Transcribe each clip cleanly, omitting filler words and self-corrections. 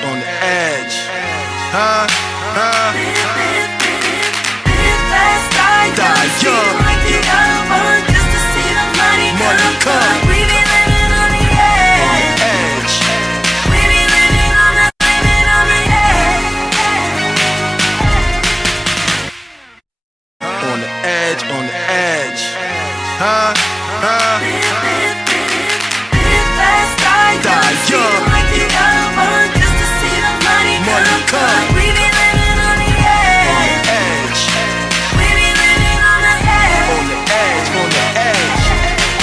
on the edge. Huh? Die young. Money come. We be living on the edge. We be living on the edge. On the edge, on the edge. Huh? Die young. Money come. We be living on the edge. We be living on the edge. On the edge, on the edge.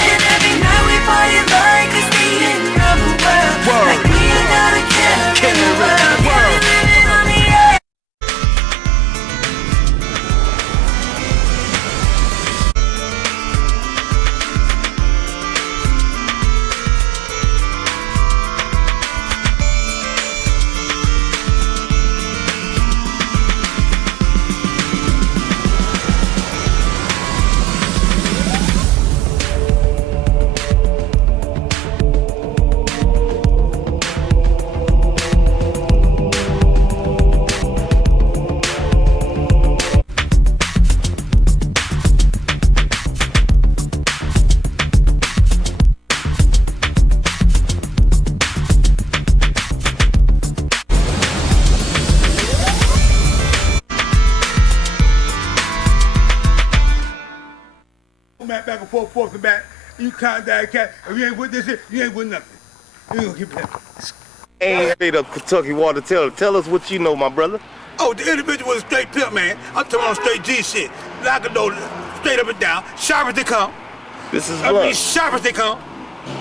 And every night we party like it's the end of the world. Like we ain't got a care in the world. Yeah, we living on the edge. Back and forth and back. You count that cat. If you ain't with this shit, you ain't with nothing. You gonna keep that. Ain't straight up Kentucky water. Tell us what you know, my brother. Oh, the individual was a straight pimp, man. I'm talking about straight G shit. Like a know straight up and down, sharp as they come. This is I blood. mean, sharp as they come.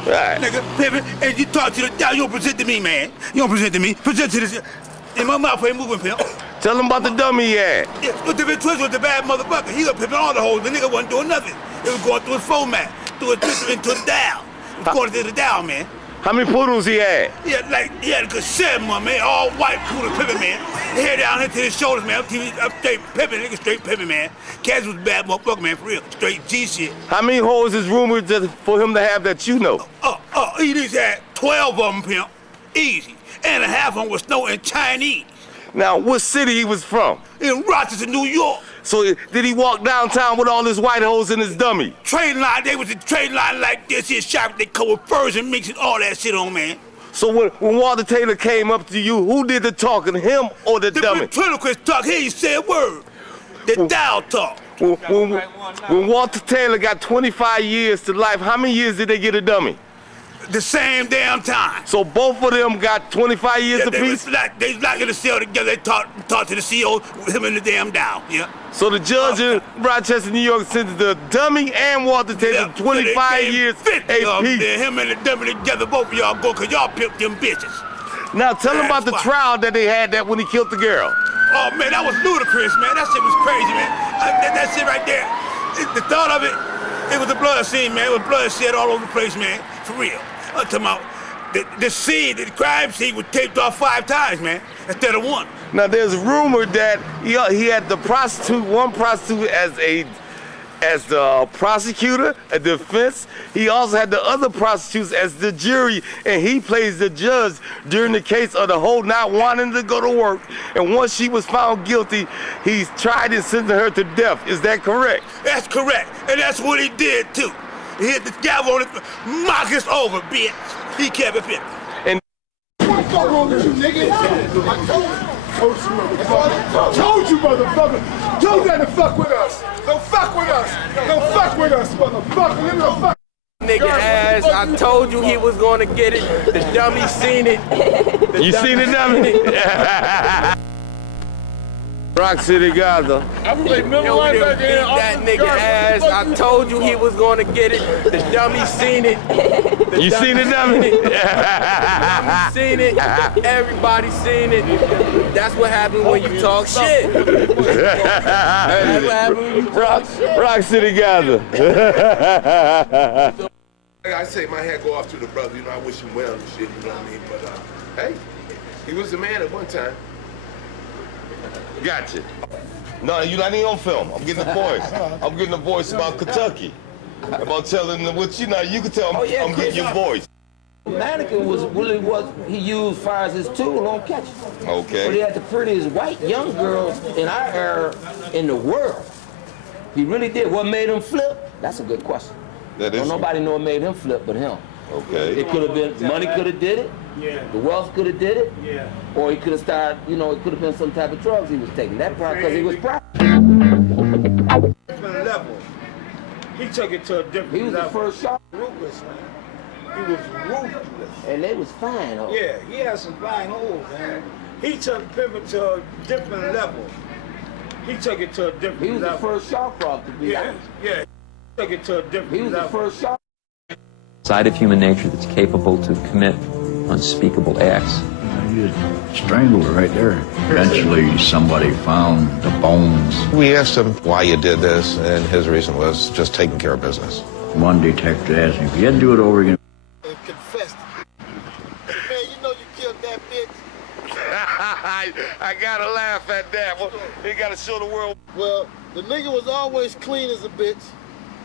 Right. Nigga, pimping, and you talk to the down, you don't present to me, man. You don't present to me. Present to this. In my mouth ain't moving, pimp. Tell him about the dummy he had. Yeah, with the twist with the bad motherfucker. He was pimping all the hoes. The nigga wasn't doing nothing. It was going through his format, through it into the dial. It was going through the dial, man. How many poodles he had? Yeah, like, he had a good 7, man. All white, poodle pimping, man. Hair down into his shoulders, man. I'm straight pimping, nigga, straight pimping, man. Cass was a bad motherfucker, man, for real. Straight G shit. How many hoes is rumored for him to have that you know? He just had 12 of them, pimp. Easy. And a half of them was snow in Chinese. Now, what city he was from? In Rochester, New York. So did he walk downtown with all his white hoes in his dummy? Train line, they was a train line like this here shop. They come with furs and mixing all that shit on, man. So when Walter Taylor came up to you, who did the talking, him or the dummy? The ventriloquist talk, he ain't said a word. The dial talk. When Walter Taylor got 25 years to life, how many years did they get a dummy? The same damn time. So both of them got 25 years apiece? They was like in the cell together. They talked to the CO, him and the damn dial, yeah. So the judge in Rochester, New York, sentenced the dummy and Walter Taylor 25 years apiece. Him and the dummy together, both of y'all go, cause y'all pimped them bitches. Now tell him about the trial that they had that when he killed the girl. Oh man, that was ludicrous, man. That shit was crazy, man. That shit right there, the thought of it was a blood scene, man. It was blood shed all over the place, man. For real. I'm talking about the scene, the crime scene was taped off 5 times, man, instead of 1. Now there's rumor that he had one prostitute as the prosecutor, a defense. He also had the other prostitutes as the jury, and he plays the judge during the case of the hoe not wanting to go to work. And once she was found guilty, he's tried and sentenced her to death. Is that correct? That's correct, and that's what he did too. He hit the gavel on it, mock us over, bitch. He kept it fit. And what's wrong with you, nigga? I told you, motherfucker. Don't let him fuck with us. Don't fuck with us. Don't fuck with us, motherfucker. Leave the fuck. Nigga ass, I told you he was gonna get it. The dummy seen it. You seen it, dummy? Rock City Gaza. Yo, beat that nigga ass. I told you he was gonna get it. The dummy seen it. You seen it, dummy? Seen it. Everybody seen it. That's what happened when you talk shit. That's what happened when you talk shit. Rock City Gaza. I say my hat go off to the brother, you know, I wish him well and shit, you know what I mean? But, hey, he was the man at one time. Gotcha. No, you not even on film. I'm getting the voice. I'm getting the voice about Kentucky. About telling them what you know. You can tell I'm getting your voice. Mannequin was really what he used fire as his tool on catching. Okay. But he had the prettiest white young girls in our era in the world. He really did. What made him flip? That's a good question. That is. Don't nobody know what made him flip but him. Okay. It could have been money could have did it. Yeah. The wealth could have did it. Yeah. Or he could have started, you know, it could have been some type of drugs he was taking. That part because he was proud. Different level. He took it to a different level. He was the first shot. Ruthless, man. He was ruthless. And they was fine, though. Yeah, he had some fine holes, man. He took Pimping to a different level. He took it to a different level. He was the first shark frog to be honest. Yeah. He took it to a different level. He was the first shark. Side of human nature that's capable to commit unspeakable acts. You just strangled her right there. Eventually, somebody found the bones. We asked him why you did this, and his reason was just taking care of business. One detective asked him if he had to do it over again. And confessed. Man, you know you killed that bitch. I gotta laugh at that. Well, he gotta show the world. Well, the nigga was always clean as a bitch.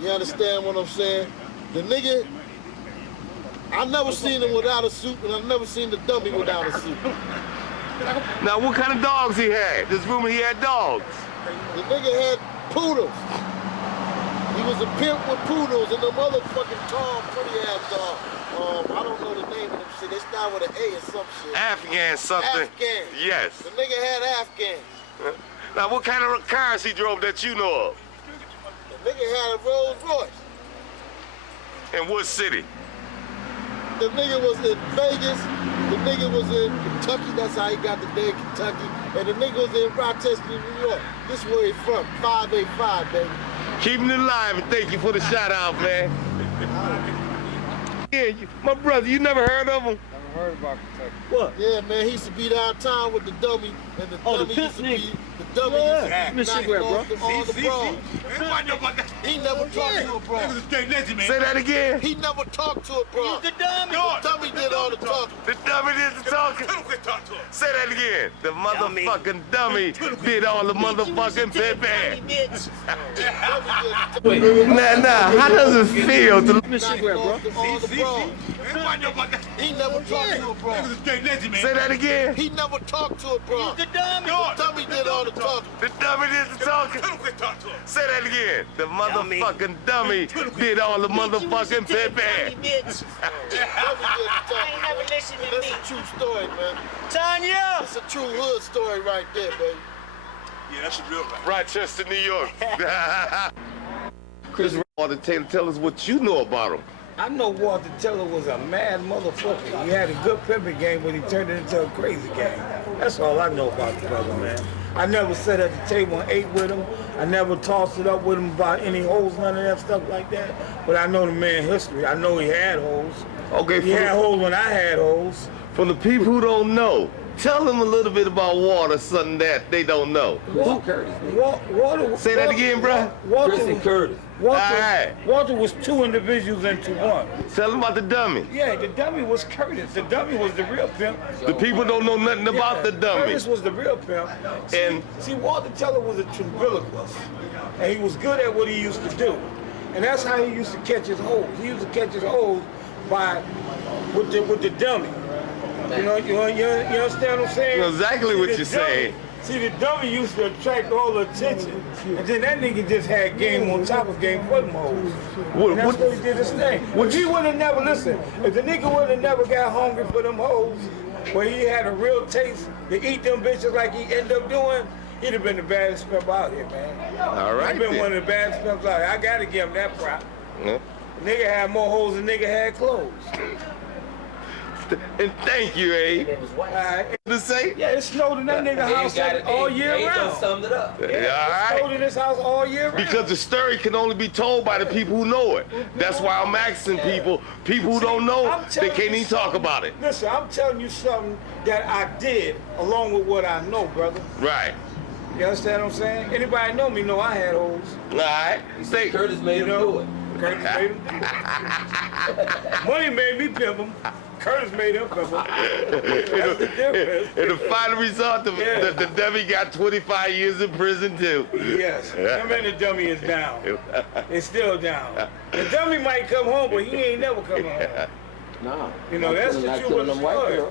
You understand what I'm saying? The nigga, I never seen him without a suit, and I've never seen the dummy without a suit. Now, what kind of dogs he had? This rumor he had dogs. The nigga had poodles. He was a pimp with poodles and the motherfucking tall, pretty ass dog. I don't know the name of them shit. They start with an A or some shit. Afghan something. Afghan. Yes. The nigga had Afghans. Now, what kind of cars he drove that you know of? The nigga had a Rolls Royce. In what city? The nigga was in Vegas. The nigga was in Kentucky. That's how he got the day in Kentucky. And the nigga was in Rochester, New York. This is where he from. 585, baby. Keeping it alive, and thank you for the shout out, man. Yeah, my brother, you never heard of him? Never heard about Kentucky. What? Yeah, man, he used to be downtown with the dummy, and the Oh, the dummy pimp used to nigga. be the dummy used to Yeah. be Miss knocking Cigarette, off bro. all the bras. Everybody know about that. He never talked to a bra. He was a straight legend, man. Say that again. He never talked to a bra. The dummy. The dummy did all the talking. The dummy did the talking. Tell him quit talking to him. Say that again. The motherfucking dummy did all the motherfucking pimping. Nah, how does it feel to Miss Cigarette, bro. All the bras. Everybody know about that. He never talked to a bra. He was a straight legend, man. say that again? He never talked to a bra. The dummy. The dummy did all the talking. The dummy did the talking. Tell him quit talking to him. Say that again. The motherfucking dummy did all the motherfucking pimping. The dummy did the talking. That's a true story, man. Tanya. That's a true hood story right there, baby. Yeah, that's a real right. Rochester, New York. Chris Walter Taylor, tell us what you know about him. I know Walter Taylor was a mad motherfucker. He had a good pimping game, but he turned it into a crazy game. That's all I know about the brother, man. I never sat at the table and ate with him. I never tossed it up with him about any holes, none of that stuff like that. But I know the man's history. I know he had holes. Okay, He had holes when I had holes. For the people who don't know, tell them a little bit about Walter, something that they don't know. Walter. Say that again, bruh. Chrissy Curtis. Walter was two individuals into one. Tell them about the dummy. Yeah, the dummy was Curtis. The dummy was the real pimp. The people don't know nothing about the dummy. Curtis was the real pimp. See, Walter Taylor was a ventriloquist, and he was good at what he used to do. And that's how he used to catch his holes. He used to catch his holes with the dummy. You understand what I'm saying? You know exactly what you're saying. See, the dummy used to attract all the attention. And then that nigga just had game on top of game for them hoes. And that's what he did his thing. If he would have never, listen, if the nigga would have never got hungry for them hoes, where he had a real taste to eat them bitches like he ended up doing, he'd have been the baddest pimp out here, man. All right, He'd been one of the baddest pimps out here. I gotta give him that prop. Yeah. The nigga had more hoes than nigga had clothes. And thank you, Abe. To say? Yeah, it snowed in that nigga house all year round. Summed it up. Yeah, it snowed in this house all year round. Because the story can only be told by the people who know it. That's why I'm asking people who don't know, they can't even talk about it. Listen, I'm telling you something that I did along with what I know, brother. Right. You understand what I'm saying? Anybody know me know I had hoes. All right. Say Curtis made him do it. Curtis made him do it. Money made me pimp him. Curtis made him pimp him. That's the difference. And the final result, the dummy got 25 years in prison too. Yes. Him and the dummy is down. It's still down. The dummy might come home, but he ain't never come home. No. You know, that's the truth of the story.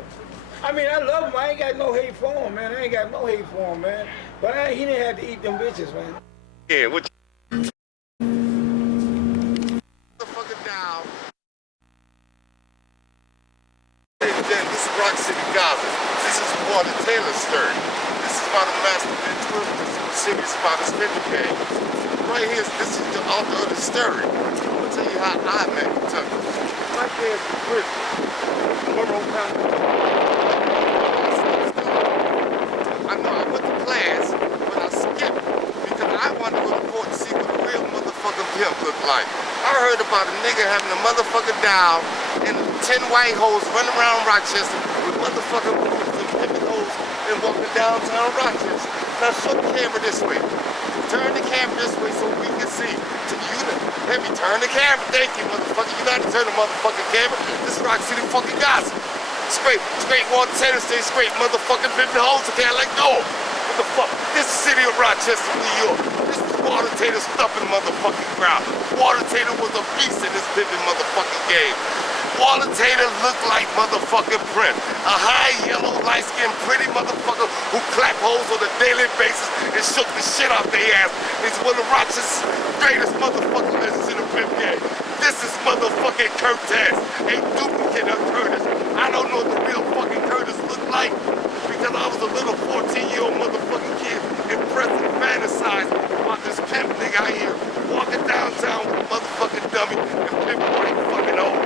I mean, I love him. I ain't got no hate for him, man. I ain't got no hate for him, man. But he didn't have to eat them bitches, man. Yeah, what motherfucker down. Then this is Rock City, Gaza. This is Water Taylor story. This is about a master mentor. This is a series about a spending game. Right here, this is the author of the story. I'm gonna tell you how I met Kentucky. Right there is the prison. Monroe County. I know I went to class, but I skipped because I wanted to go to court to see what a real motherfucking pimp looked like. I heard about a nigga having a motherfucking dial and 10 white hoes running around Rochester with motherfucking boots and pimping hoes and walking downtown Rochester. Now show the camera this way. Turn the camera this way so we can see. Let me turn the camera. Thank you, motherfucker. You got to turn the motherfucking camera. This is Rock City fucking Gaza. Straight Water Taylor State, straight motherfucking pimping hoes. I can't let go. What the fuck? This is the city of Rochester, New York. This is Water Taylor stuffing motherfucking ground. Water Taylor was a beast in this pimping motherfucking game. Water Taylor looked like motherfucking Prince. A high yellow, light-skinned, pretty motherfucker who clapped hoes on a daily basis and shook the shit out their ass. He's one of Rochester's greatest motherfucking legends in the pimp game. This is motherfucking Curtis, a duplicate of Curtis. I don't know what the real fucking Curtis looked like because I was a little 14-year-old motherfucking kid impressed and fantasized about this pimp nigga out here walking downtown with a motherfucking dummy and pimp white fucking hoes.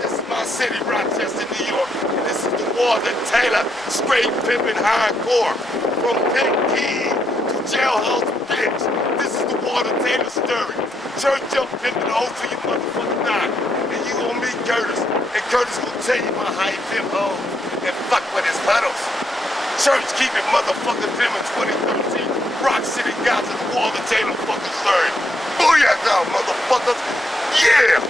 This is my city, Rochester, New York. This is the Water Taylor, straight pimping hardcore. From Pink Key to jailhouse bitch. This is the Water Taylor story. Church up pimping hoes till you motherfucking die. And you gonna meet Curtis. And Curtis gonna tell you about how he pimp hoes and fuck with his puddles. Church keep it motherfucking pimping 2013. Rock City, Gaza, the Water Taylor fucking story. Booyah, motherfuckers. Yeah!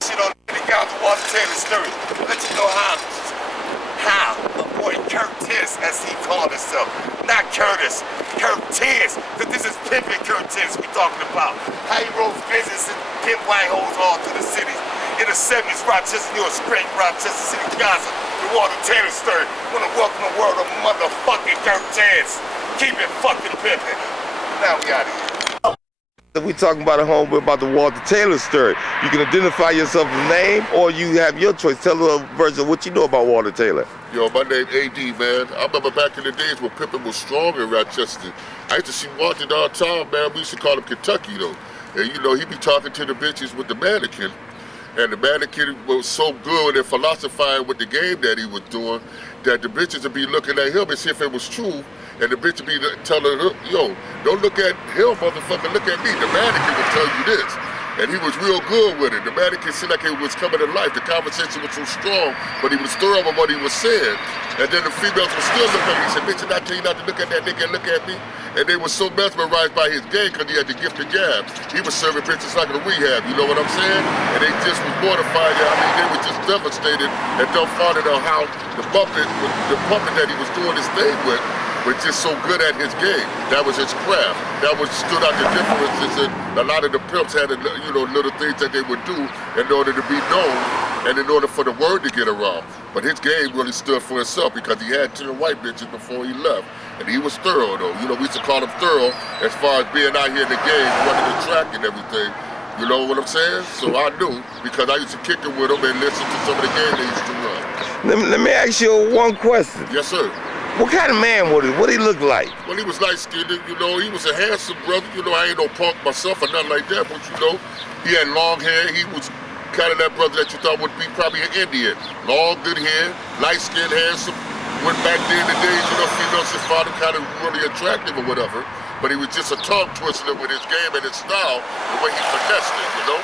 Shit on the Gaza Water Taylor story. Let you know how a boy Curtis, as he called himself. Not Curtis, Curtis. Because this is pimping Curtis we talking about. How he rose business and pimp white hoes all through the cities. In the 70s, Rochester, New York, great Rochester City, Gaza, the Water Taylor story. Wanna welcome the world of motherfucking Curtis. Keep it fucking pimping. Now we out of here. We talking about a homeboy about the Water Taylor story. You can identify yourself with a name or you have your choice. Tell a version of what you know about Water Taylor. Yo, my name AD, man. I remember back in the days when pimping was strong in Rochester. I used to see Walter all the time, man. We used to call him Kentucky, though. And you know, he'd be talking to the bitches with the mannequin. And the mannequin was so good and philosophizing with the game that he was doing that the bitches would be looking at him and see if it was true. And the bitch would be telling her, yo, don't look at him, motherfucker, look at me. The mannequin would tell you this. And he was real good with it. The mannequin seemed like it was coming to life. The conversation was so strong, but he was thorough with what he was saying. And then the females would still look at me. He said, bitch, did I tell you not to look at that nigga and look at me? And they were so mesmerized by his game because he had the gift of gab. He was serving bitches like a rehab, you know what I'm saying? And they just was mortified. I mean, they were just devastated and dumbfounded on how the puppet that he was doing his thing with was just so good at his game. That was his craft. That was stood out the differences, and a lot of the pimps had, you know, little things that they would do in order to be known and in order for the word to get around. But his game really stood for itself because he had 10 white bitches before he left. And he was thorough, though. You know, we used to call him thorough as far as being out here in the game, running the track and everything. You know what I'm saying? So I knew because I used to kick it with him and listen to some of the game they used to run. Let me ask you one question. Yes, sir. What kind of man was he? What did he look like? Well, he was light-skinned, you know, he was a handsome brother. You know, I ain't no punk myself or nothing like that, but you know, he had long hair. He was kind of that brother that you thought would be probably an Indian. Long, good hair, light-skinned, handsome. When back then the days, you know, females just found him kind of really attractive or whatever. But he was just a tongue twister with his game and his style, the way he finessed it, you know?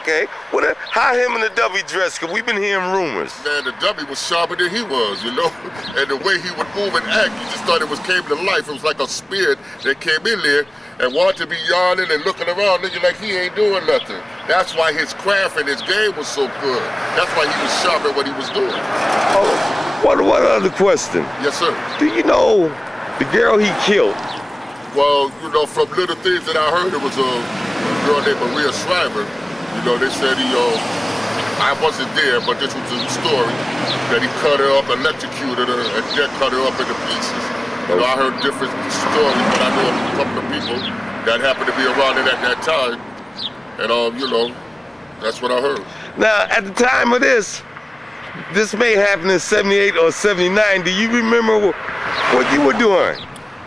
Okay. Well, how him and the Dubby dressed? Because we've been hearing rumors. Man, the Dubby was sharper than he was, you know? And the way he would move and act, you just thought it came to life. It was like a spirit that came in there and wanted to be yawning and looking around, looking like he ain't doing nothing. That's why his craft and his game was so good. That's why he was sharp at what he was doing. Oh, what other question? Yes, sir. Do you know the girl he killed? Well, you know, from little things that I heard, it was a girl named Maria Shriver. You know, they said he I wasn't there, but this was a story that he cut her up, electrocuted her, and then cut her up into pieces. You know, I heard different stories, but I know a couple of people that happened to be around it at that time. And, you know, that's what I heard. Now, at the time of this may happen in 78 or 79. Do you remember what you were doing?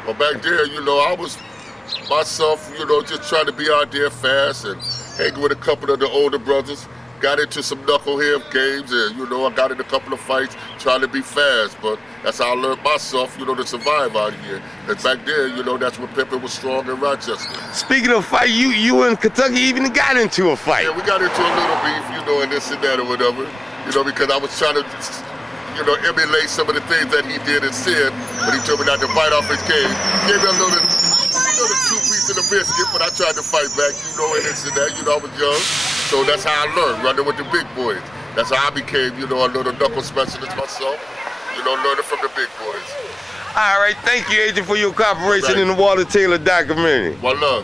Well, back there, you know, I was myself, you know, just trying to be out there fast and hanging with a couple of the older brothers. Got into some knucklehead games and, you know, I got in a couple of fights trying to be fast, but that's how I learned myself, you know, to survive out here. And back there, you know, that's when Pimping was strong in Rochester. Speaking of fight, you in Kentucky even got into a fight. Yeah, we got into a little beef, you know, and this and that or whatever, you know, because I was trying to, you know, emulate some of the things that he did and said, but he told me not to bite off his game. Gave me a little 2 pieces of biscuit, but I tried to fight back, you know, and this and that, you know, I was young. So that's how I learned, running with the big boys. That's how I became, you know, a little knuckle specialist myself, you know, learning from the big boys. All right, thank you, Agent, for your cooperation in the Walter Taylor documentary. One love.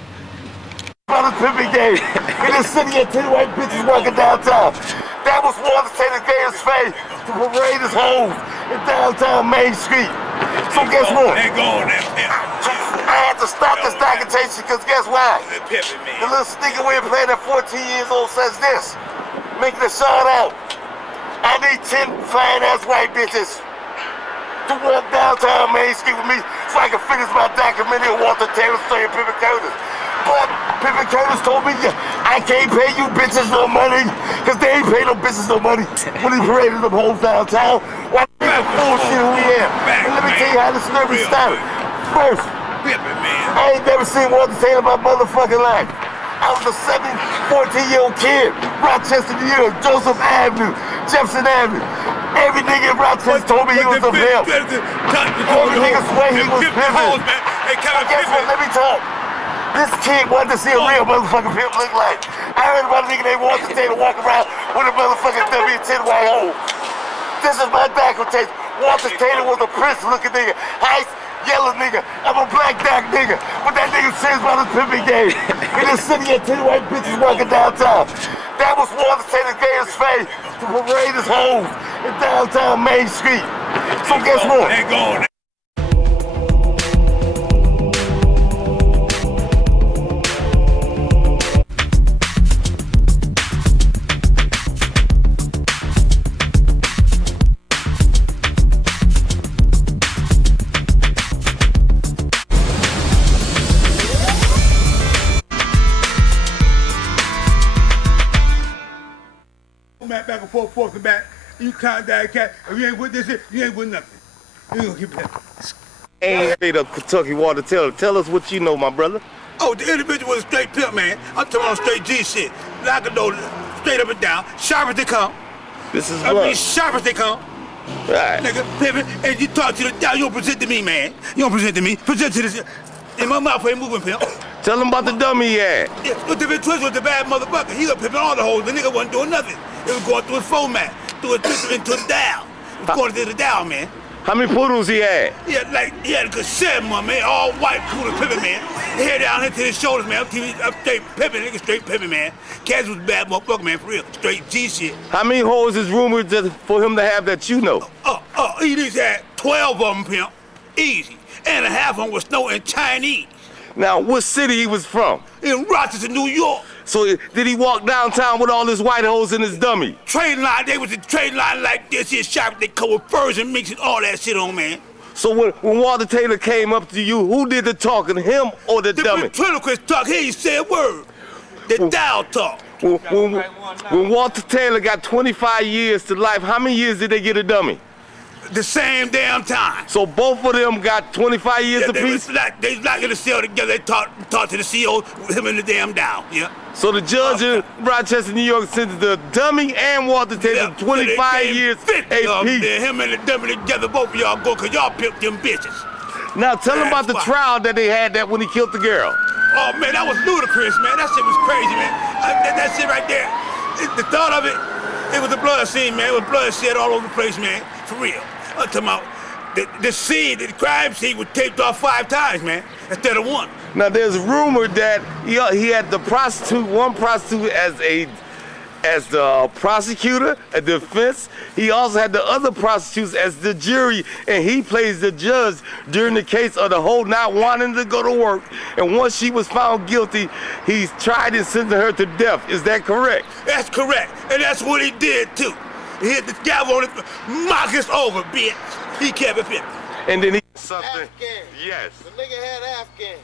Brother Pimping game. In this city, had 10 white bitches walking downtown. That was Walter Taylor Game's fate to parade his hoes in downtown Main Street. So guess what? I had to stop this documentation because guess why? The little sneaker we playing at 14 years old says this. Making a shout out. I need 10 fine-ass white bitches to walk downtown Main Street with me so I can finish my documentary on Walter Taylor story and Pimping Curtis. But Pimping Curtis told me, I can't pay you bitches no money because they ain't pay no bitches no money when he paraded them hoes downtown. Why the bullshit we have? And let me tell you how the story started. First, I ain't never seen Walter Taylor in my motherfucking life. I was a 14-year-old kid, Rochester, New York, Joseph Avenue, Jefferson Avenue. Every nigga in Rochester told me he was a pimp. Every nigga swear he was pimping. Guess what? Let me talk. This kid wanted to see a real motherfucking pimp look like. I heard about a nigga named Walter Taylor walk around with a motherfucking W10 white hole. This is my documentation. Walter Taylor was a prince-looking nigga. Ice, yellow nigga. I'm a black dark nigga. But that nigga says about his pimping game. In this city, had 10 white bitches walking downtown. That was Walter Taylor Game's fate to parade his hoes in downtown Main Street. So guess what? Back and forth and back. You count that cat. If you ain't with this shit, you ain't with nothing. You gonna keep that. Ain't straight up Kentucky Walter Taylor. Tell us what you know, my brother. Oh, the individual was a straight pimp, man. I'm talking about straight G shit. Like a know straight up and down, sharp as they come. This is I what? mean, sharp as they come. Right. Nigga, pimping, and you talk to the down, you don't present to me, man. You don't present to me. Present to this. In my mouth ain't moving, pimp. Tell him about the dummy he had. Yeah, look, the twist was the bad motherfucker. He was pimping all the hoes. The nigga wasn't doing nothing. It was going through his format, through his system into the dial. It was going to the dial, man. How many poodles he had? Yeah, like, he had a good 7, my man. All white poodle pimping, man. His hair down here to his shoulders, man. I'm straight pimping, nigga, straight pimping, man. Cass was a bad motherfucker, man, for real. Straight G shit. How many hoes is rumored for him to have that you know? He just had 12 of them, pimp. Easy. And a half of them was snow in Chinese. Now, what city he was from? In Rochester, New York. So did he walk downtown with all his white hoes in his dummy? Train line, they was a train line like this here shop. They come with furs and mixing all that shit on, man. So when Walter Taylor came up to you, who did the talking, him or the dummy? The ventriloquist talk, he ain't said a word. The dial talk. When Walter Taylor got 25 years to life, how many years did they get a dummy? The same damn time. So both of them got 25 years apiece? They was locked in the cell together. They talked to the CO, him and the damn down, yeah. So the judge in Rochester, New York, sentenced the dummy and Walter Taylor 25 years apiece. Him and the dummy together, both of y'all go, because y'all pimped them bitches. Now tell him about the trial that they had that when he killed the girl. Oh, man, that was ludicrous, man. That shit was crazy, man. That shit right there, the thought of it, it was a blood scene, man. It was blood shed all over the place, man, for real. I'm talking about the scene, the crime scene was taped off 5 times, man, instead of 1. Now there's rumor that he had the one prostitute as the prosecutor, a defense. He also had the other prosecutions as the jury, and he plays the judge during the case of the whole not wanting to go to work. And once she was found guilty, he tried and sentenced her to death. Is that correct? That's correct, and that's what he did too. He hit the gavel on it, mock us over, bitch. He kept it fit. And then he something. Afghan. Yes. The nigga had Afghan.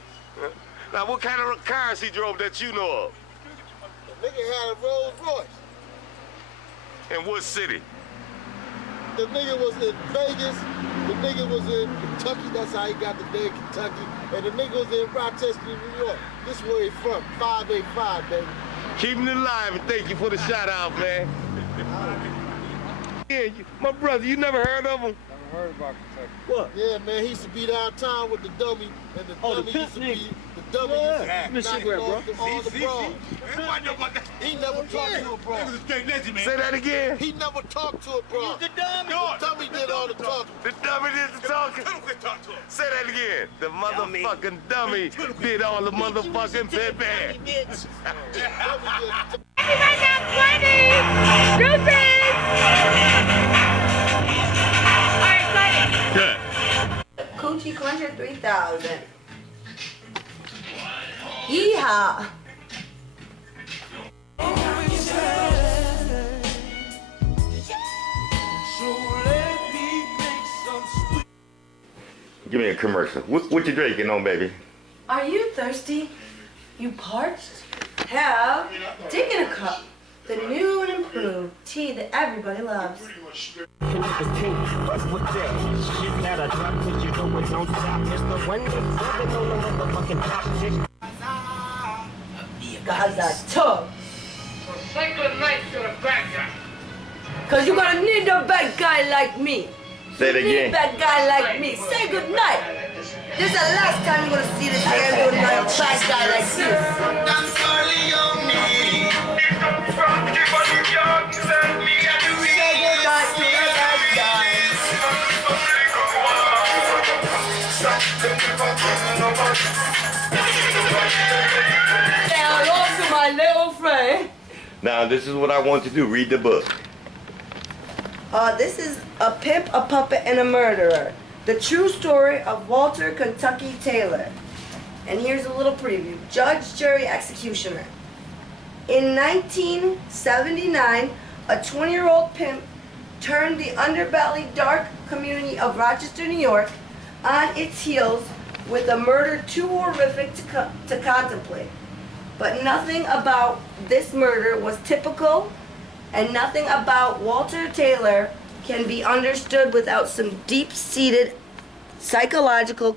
Now, what kind of cars he drove that you know of? The nigga had a Rolls Royce. In what city? The nigga was in Vegas. The nigga was in Kentucky. That's how he got the day in Kentucky. And the nigga was in Rochester, New York. This is where he from. 585, baby. Keeping it alive, and thank you for the shout out, man. Yeah, my brother, you never heard of him? I heard about Kentucky. What? Yeah, man, he used to be downtown with the dummy, and the dummy used to be the dummy used to Yeah. be knocking off all the bras. He never talked to a bra. He was a straight legend, man. Say that again. He never talked to a bra. The dummy. The dummy did all the talking. The dummy did the talking. Say that again. The motherfucking dummy did all the motherfucking pimping. Everybody got 20 groupies! Alright, play it. Good. Coochie Cleanser 3000. Yeehaw! Give me a commercial. What you drinking on, baby? Are you thirsty? You parched? Have Dig in a Cup, the new and improved tea that everybody loves. Guys, that tough. So say good night to the bad guy. Cause you're gonna need a bad guy like me. Say it You need a again. bad guy like me. Say good night. This is the last time you're gonna see this man doing a bad guy like this. Say good night to the bad guy. Say hello to my little friend. Now, this is what I want to do. Read the book. This is A Pimp, a Puppet, and a Murderer. The true story of Walter Kentucky Taylor. And here's a little preview. Judge, jury, executioner. In 1979, a 20-year-old pimp turned the underbelly dark community of Rochester, New York on its heels with a murder too horrific to contemplate. But nothing about this murder was typical, and nothing about Walter Taylor can be understood without some deep-seated psychological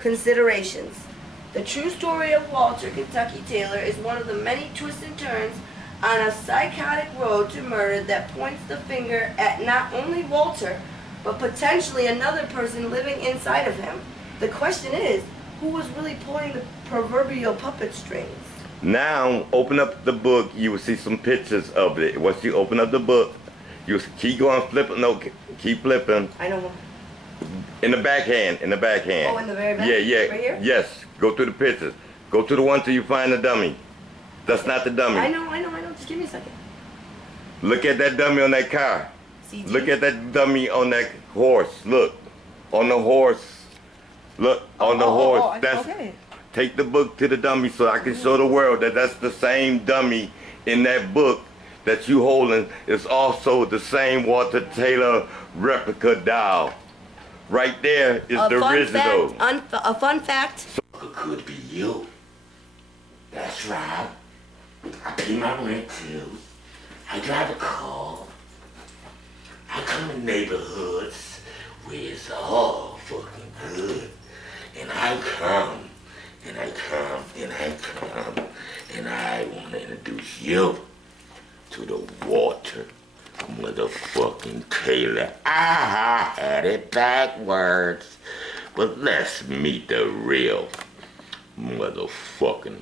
considerations. The true story of Walter Kentucky Taylor is one of the many twists and turns on a psychotic road to murder that points the finger at not only Walter, but potentially another person living inside of him. The question is, who was really pulling the proverbial puppet strings? Now, open up the book. You will see some pictures of it. Once you open up the book, you keep going flipping. No, keep flipping. I know. In the backhand. In the backhand. Oh, in the very back? Yeah, yeah. Right here? Yes. Go through the pictures. Go to the one till you find the dummy. That's not the dummy. I know. Just give me a second. Look at that dummy on that car. CG? Look at that dummy on that horse. Look. On the horse. Look. On the horse. That's. Okay. Take the book to the dummy so I can show the world that that's the same dummy in that book that you holding is also the same Walter Taylor replica doll. Right there is the original. A fun fact. It could be you. That's right. I pay my rent too. I drive a car. I come in neighborhoods where it's all fucking good. And I come. And I want to introduce you to the Walter motherfucking Taylor. I had it backwards. But let's meet the real motherfucking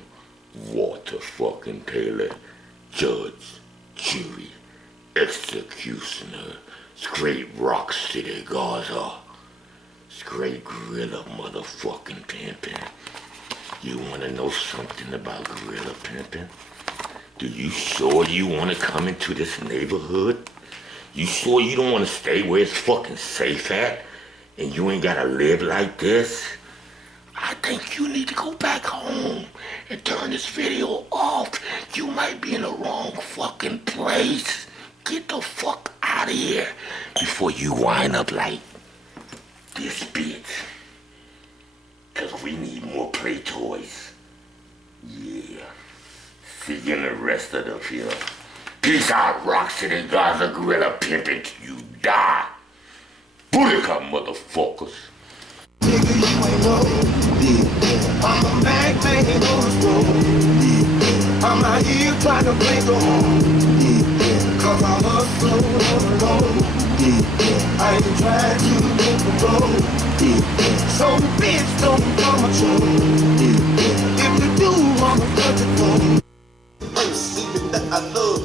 Walter fucking Taylor. Judge, jury, executioner, straight Rock City Gaza, straight gorilla motherfucking pimping. You want to know something about gorilla pimping? Do you sure you want to come into this neighborhood? You sure you don't want to stay where it's fucking safe at? And you ain't gotta live like this? I think you need to go back home and turn this video off. You might be in the wrong fucking place. Get the fuck out of here before you wind up like this bitch. Cause we need more play toys. Yeah. See you in the rest of the film. Peace out, Rock City Gaza Gorilla Pimping till you die. Booty cup, motherfuckers. Nigga, you ain't know. I'm a bad man on the road. I'm out here trying to bring her home. Cause I hustle on the road. I ain't trying to make a road. So bitch, don't come a troll. If you do, I'ma cut your phone. Even that I love,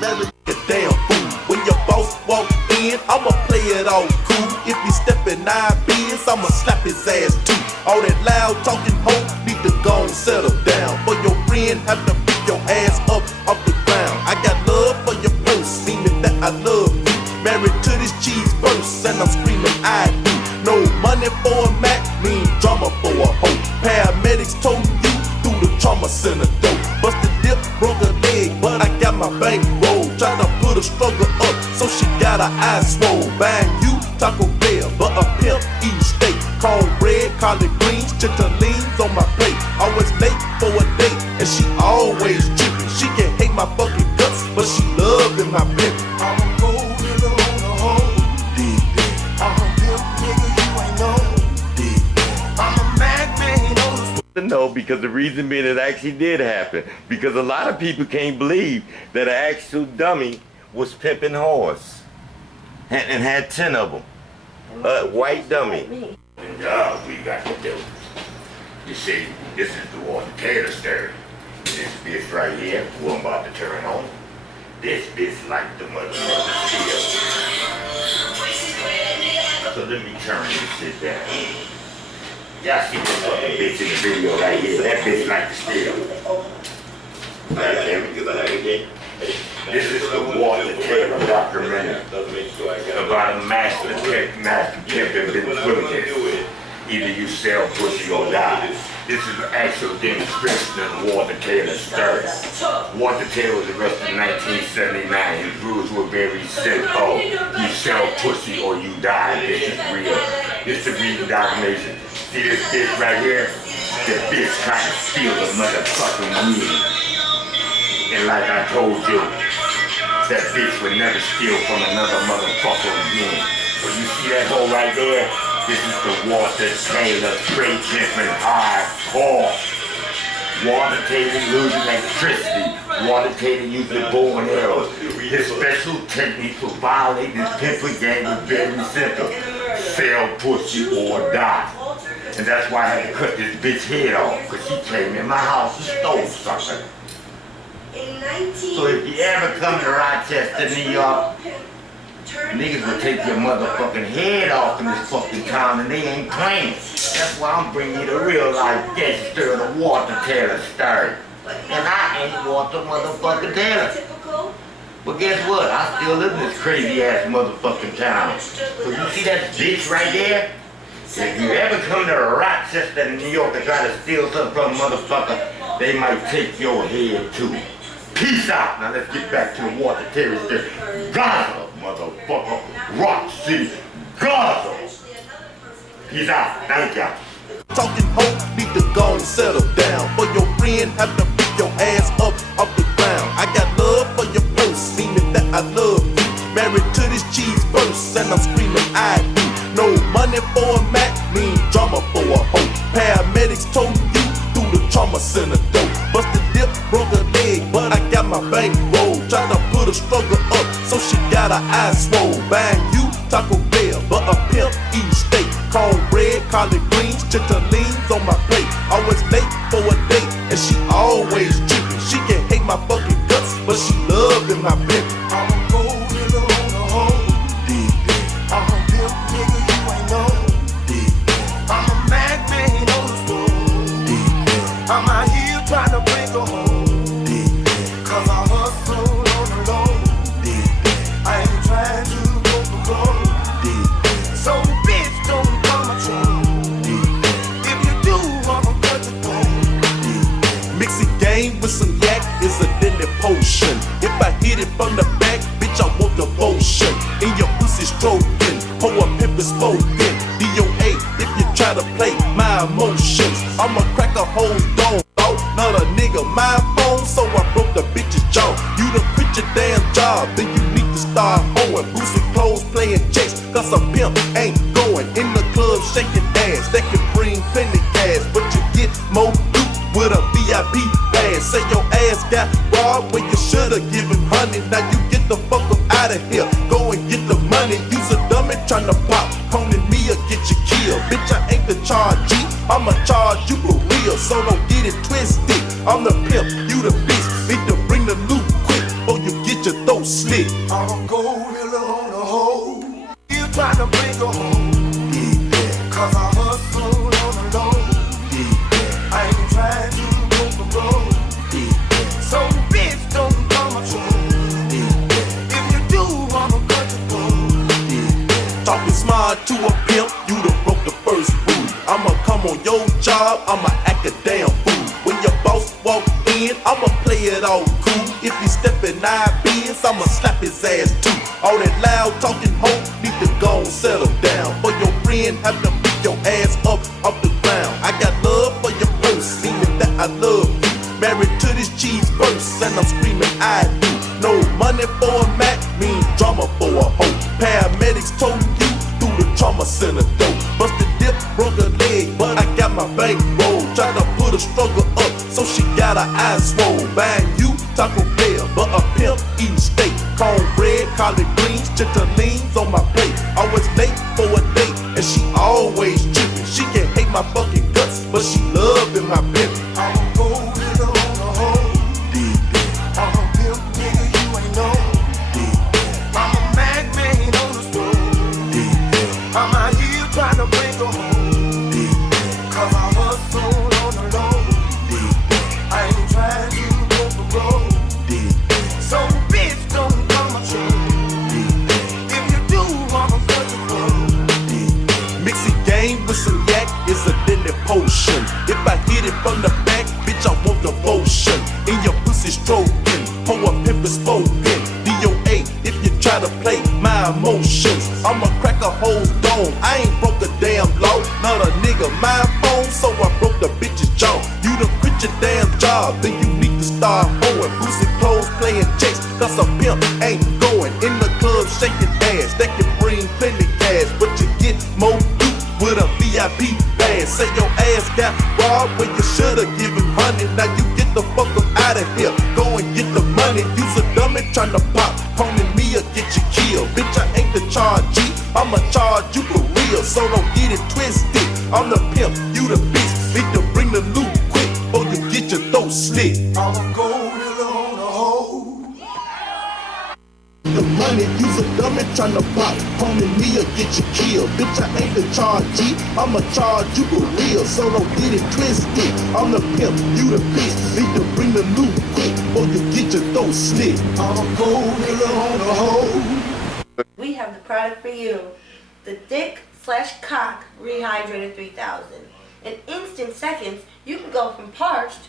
marry a damn fool. When your boss walk in, I'ma play it all cool. If he steppin' 9 bins, I'ma slap his ass too. All that loud talking hoe need to go and settle down. For your friend, have to pick your ass up off the ground. I got love for your purse, meaning that I love you. Married to this cheese purse, and I'm screaming I do. No money for a Mac, mean drama for a hoe. Paramedics told you through the trauma center door. Busted dip, broke a leg, but I got my bankroll. Tryna put a struggle up, so she got her eyes swole. Bang you, Taco Bell, but a pimp eat steak. Cornbread, collard greens, chitterlings on my plate. Always late for a date, and she always trippin'. She can hate my fucking guts, but she loving my pimp. I'm a gold nigga on the hole. I'm a pimp nigga, you ain't know. I'm a mad man on the No, because the reason being it actually did happen. Because a lot of people can't believe that an actual dummy was pimping horse and had 10 of them. A white dummy. The job we got to do. You see, this is the water tater stir. This bitch right here, who I'm about to turn on. This bitch like the motherfucker still. So let me turn this shit down. Y'all see this fucking bitch in the video right here. That bitch like the steel. This is the water tater documentary about a master pimp and been either you sell pussy or die. This is an actual demonstration of Walter Taylor's story. Walter Taylor was arrested in 1979. His rules were very simple. You sell pussy or you die. This is real. This is real documentation. See this bitch right here? The bitch trying to steal the motherfucking weed. And like I told you, that bitch would never steal from another motherfucker again. So you see that hole right there? This is the Walter Taylor straight pimping hardcore. Walter Taylor losing electricity. Walter Taylor using bow and arrows. His special technique for violating his pimping game was very simple. Sell pussy or die. And that's why I had to cut this bitch head off, because she came in my house and stole something. So if you ever come to Rochester, New York, niggas will take your motherfucking head off in this fucking town and they ain't playing. That's why I'm bringing you the real life gangster of the Walter Taylor story. And I ain't Walter motherfucking Taylor. But guess what? I still live in this crazy ass motherfucking town. So you see that bitch right there? If you ever come to Rochester, New York and try to steal something from a motherfucker, they might take your head too. Peace out. Now let's get back to the Walter Taylor story. Gaza, motherfucker. Rock City, Gaza. Peace out. Thank ya. Talking hoe need to go and settle down. For your friend, have to pick your ass up off the ground. I got love for your purse, meaning that I love you. Married to this cheese purse, and I'm screaming I do. No money for a Mac, mean drama for a hoe. Paramedics told you through the trauma center door. Busted dip, broke a leg, but I got my bankroll. Tryna put a struggle up, so she got her eyes swole. Bang you, Taco Bell, but a pimp eat steak. Cornbread, collard greens, chitterlings on my plate. Always late for a date, and she always trippin'. She can hate my fucking guts, but she loving my pimp. I'm a gold nigga on the hole. I'm a pimp nigga, you ain't know. I'm a mad man on the floor. I'm out here trying to bring her home. Cause I in your pussy stroking. Pour a pimp is spoken. DOA if you try to play my emotions. I'ma crack a whole dome. Not a nigga, my phone, so I broke the bitch's jaw. You done quit your damn job, then you need to start hoeing. Boosting clothes, playing checks, cause a pimp ain't going in the club shaking ass. That can bring plenty cash, but you get more loot with a VIP pass. Say your ass got robbed when you should've given honey. Now you get the fuck up out of here, go and get the money. Use a dummy tryna pop, coning me or get you killed. Bitch, I ain't the charge G, I'ma charge you for real, so don't get it twisted. I'm the pimp, you the bitch, need to bring the loot quick or you get your throat slit. I'ma go real on the hole. You tryna bring her home. Yeah. Cause I hustle on the low. Yeah. I ain't trying to break the road. Yeah. So bitch, don't come at you. Yeah. If you do, I'ma cut you throat. Yeah. Talking smart to a pimp, you done broke the first rule. I'ma come on your job, I'ma act a damn fool. When your boss walk in, I'ma play it all cool. If he step in IBs, I'ma slap his ass too. All that loud talking hoe need to go and settle down. For your friend have to pick your ass up off the ground. I got love for your purse, meaning that I love you. Married to this cheese purse, and I'm screaming I do. No money for a Mac, mean drama for a hoe. Paramedics told you through the trauma center door. Busted dip, broke a leg, but I got my bankroll. Try to put a struggle up, so she got her eyes swole. Buying you Taco Bell, but a pimp eating steak. Cornbread, collard greens, chitterlings on my plate. Always late for a date, and she always tripping. She can hate my fucking guts, but she loving my pimpin'. I'ma go real on the hole. Yeah. I'm a pimp, nigga, you ain't know. Yeah. I'm a madman on the road. Yeah. I'm out here trying to bring her home. Yeah. Cause I hustle on the low. Yeah. I ain't trying to break the road. Yeah. So bitch, don't come at you. Yeah. If you do, I'ma cut you throat. Mixing game with some yak is a deadly potion. If I hit it from the back, bitch, I want devotion. In your pussy stroking, pour a pimp is spoken. DOA if you try to play my emotions. I'ma crack a whole dome, I ain't broke a damn law. Not a nigga, my phone, so I broke the bitch's jaw. You done quit your damn job, then you need to start hoeing. Boosting clothes, playing checks, cause a pimp ain't going in the club shaking ass. That can bring plenty cash, but you get more loot with a VIP pass. Say your ass got robbed when you should've given honey. Now you get the fuck up out of here, go and get the money. Use a dummy tryna pop, coning me or get you killed. Bitch, I ain't the charge G, I'ma charge you for real, so don't get it twisted. I'm the pimp, you the bitch, need to bring the loot quick or you get your throat slit. I'ma go real on the hole. The money, use a dummy tryna pop, coning me or get you killed. Bitch, I ain't the charge G, I'ma charge you for real, so don't get it twisted. I'm the pimp, you the bitch, need to bring the loot quick or you get your throat slit. I'ma go real on the hole. We have the product for you. The Dick/Cock Rehydrated 3000. In instant seconds, you can go from parched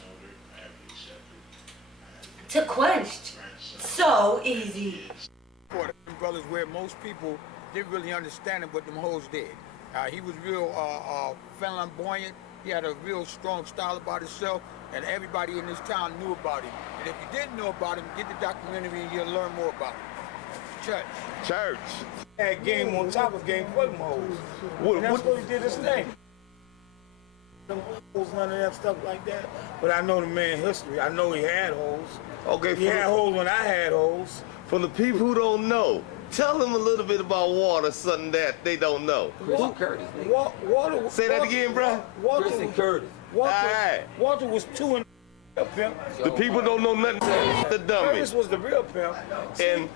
to quenched. So easy. Brothers, where most people didn't really understand what them hoes did. He was real flamboyant. He had a real strong style about himself, and everybody in this town knew about him. And if you didn't know about him, get the documentary and you'll learn more about him. Church. Had game on top of game for them hoes. And that's what he did his thing. Them hoes, none of that stuff like that. But I know the man history. I know he had hoes. Okay, he had hoes when I had hoes. For the people who don't know, tell them a little bit about Water, something that they don't know. Christian Curtis. Water. Say that again, bro. Christian Curtis. Walter was 2 and a pimp. The people don't know nothing. The dummy. Curtis was the real pimp.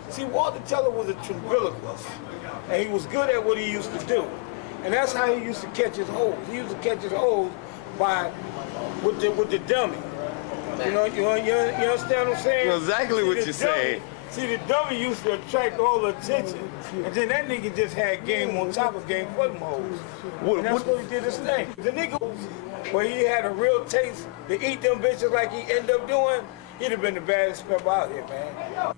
See, Walter Teller was a ventriloquist, and he was good at what he used to do, and that's how he used to catch his hoes. He used to catch his hoes with the dummy. You understand what I'm saying? You know exactly what you're saying. See, the dummy used to attract all the attention, and then that nigga just had game on top of game for them hoes. And that's what he did his thing. The nigga, where he had a real taste to eat them bitches like he ended up doing, he'd have been the baddest pimp out here, man.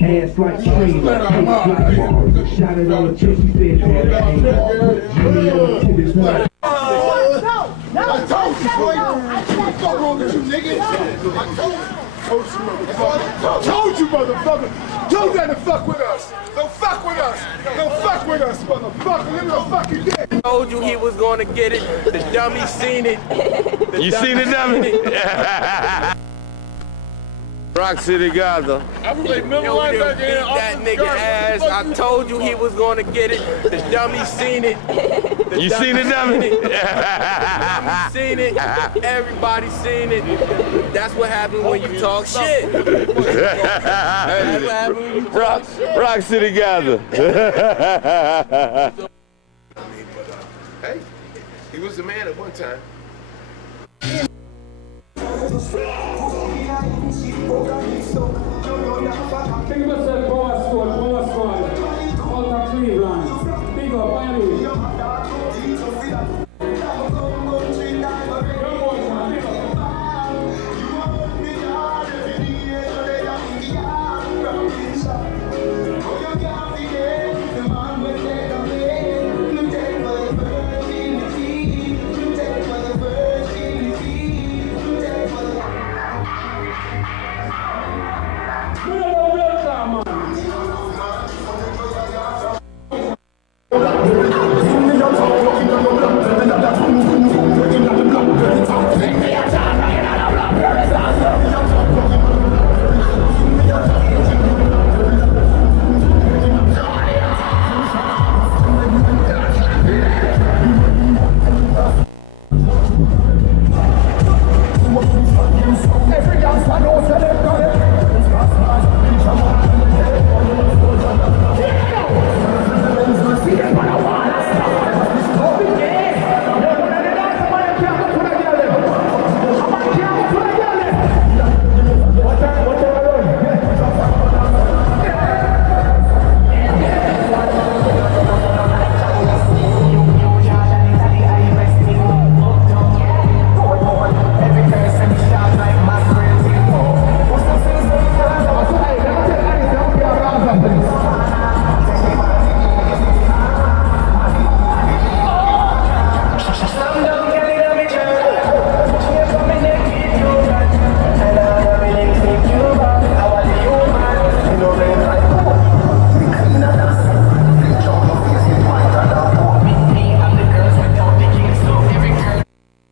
Ass like cream, shot it on the chest, she said, I told you, boy. What's wrong with you, nigga? I told you, motherfucker. Told you not to fuck with us. Don't fuck with us. Don't fuck with us, motherfucker. Let me know fucking dick. I told you he was gonna get it. The dummy seen it. You seen it, dummy? Rock City Gaza. Yo, beat that nigga ass. I told you he was gonna get it. The dummy seen it. You seen it, dummy? Seen it. Everybody seen it. That's what happened when you talk shit. That's what happened when you talk shit. Rock City Gaza. Hey, he was the man at one time. Think about that power squad, Alta Cleveland. Big up, anyway.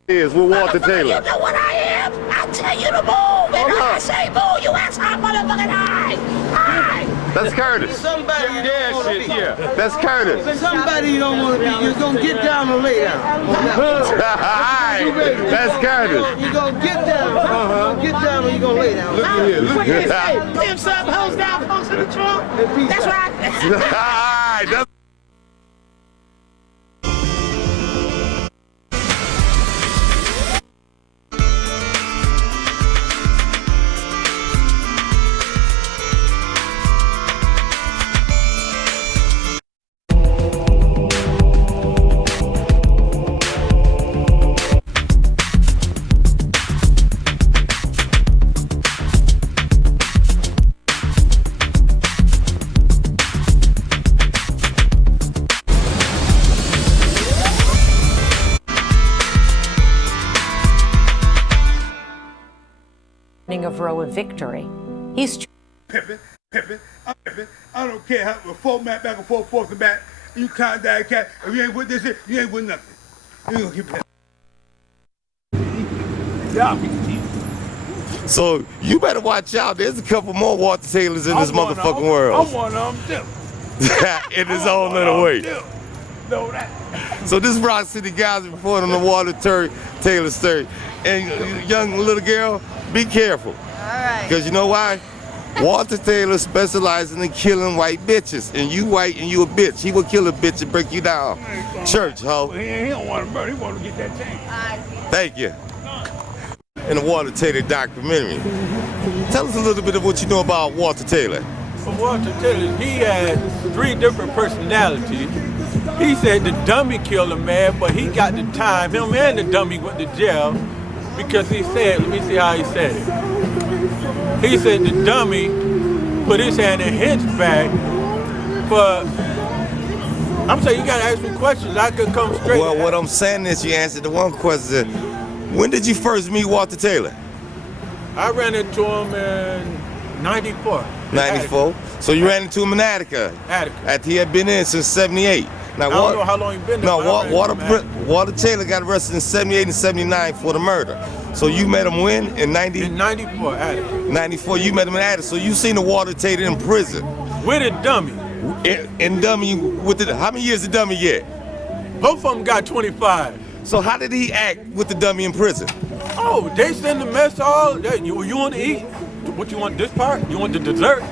Is with Walter Taylor. You know what I am? I tell you to move, and I say move, you ask how motherfucking high. That's Curtis. Somebody you don't want to be. Yeah, that's Curtis. Somebody you don't want to be. You're going to get down or lay down. That's Curtis. You're going to get down. You're going to get down or you're going to lay down. Look at here. Look at here. Pimps up, hoes down, folks in the trunk. That's right. That's of row of victory. He's Pimping. I don't care how format back and forth and back. You count that cat. If you ain't with this shit, you ain't with nothing. You gonna keep that. So you better watch out. There's a couple more Walter Taylors in this motherfucking world. I'm one of them too. In his own little way. Know that. So this Rock City guys reporting on the Walter Taylor story. And young little girl, be careful. Alright. Because you know why? Walter Taylor specializes in killing white bitches. And you white and you a bitch. He will kill a bitch and break you down. Church, ho. He don't want to murder. He want to get that change. Thank you. in the Walter Taylor documentary. Tell us a little bit of what you know about Walter Taylor. From Walter Taylor, he had 3 different personalities. He said the dummy killed a man, but he got the time. Him and the dummy went to jail because he said, let me see how he said it. He said the dummy put his hand in his bag, but I'm saying you gotta ask me questions. I could come straight. Well, what I'm saying is you answered the one question. When did you first meet Walter Taylor? I ran into him in 94. 94? So you ran into him in Attica? Attica. After he had been in since 78. Now, I don't know how long he been there. No, Walter Taylor got arrested in 78 and 79 for the murder. So you met him when? In 90? In 94, Attica. 94, you met him in Attica. So you seen the Walter Taylor in prison. With a dummy. In dummy, with the, how many years did dummy get? Both of them got 25. So how did he act with the dummy in prison? Oh, they send the mess hall. You want to eat? What you want, this part? You want the dessert?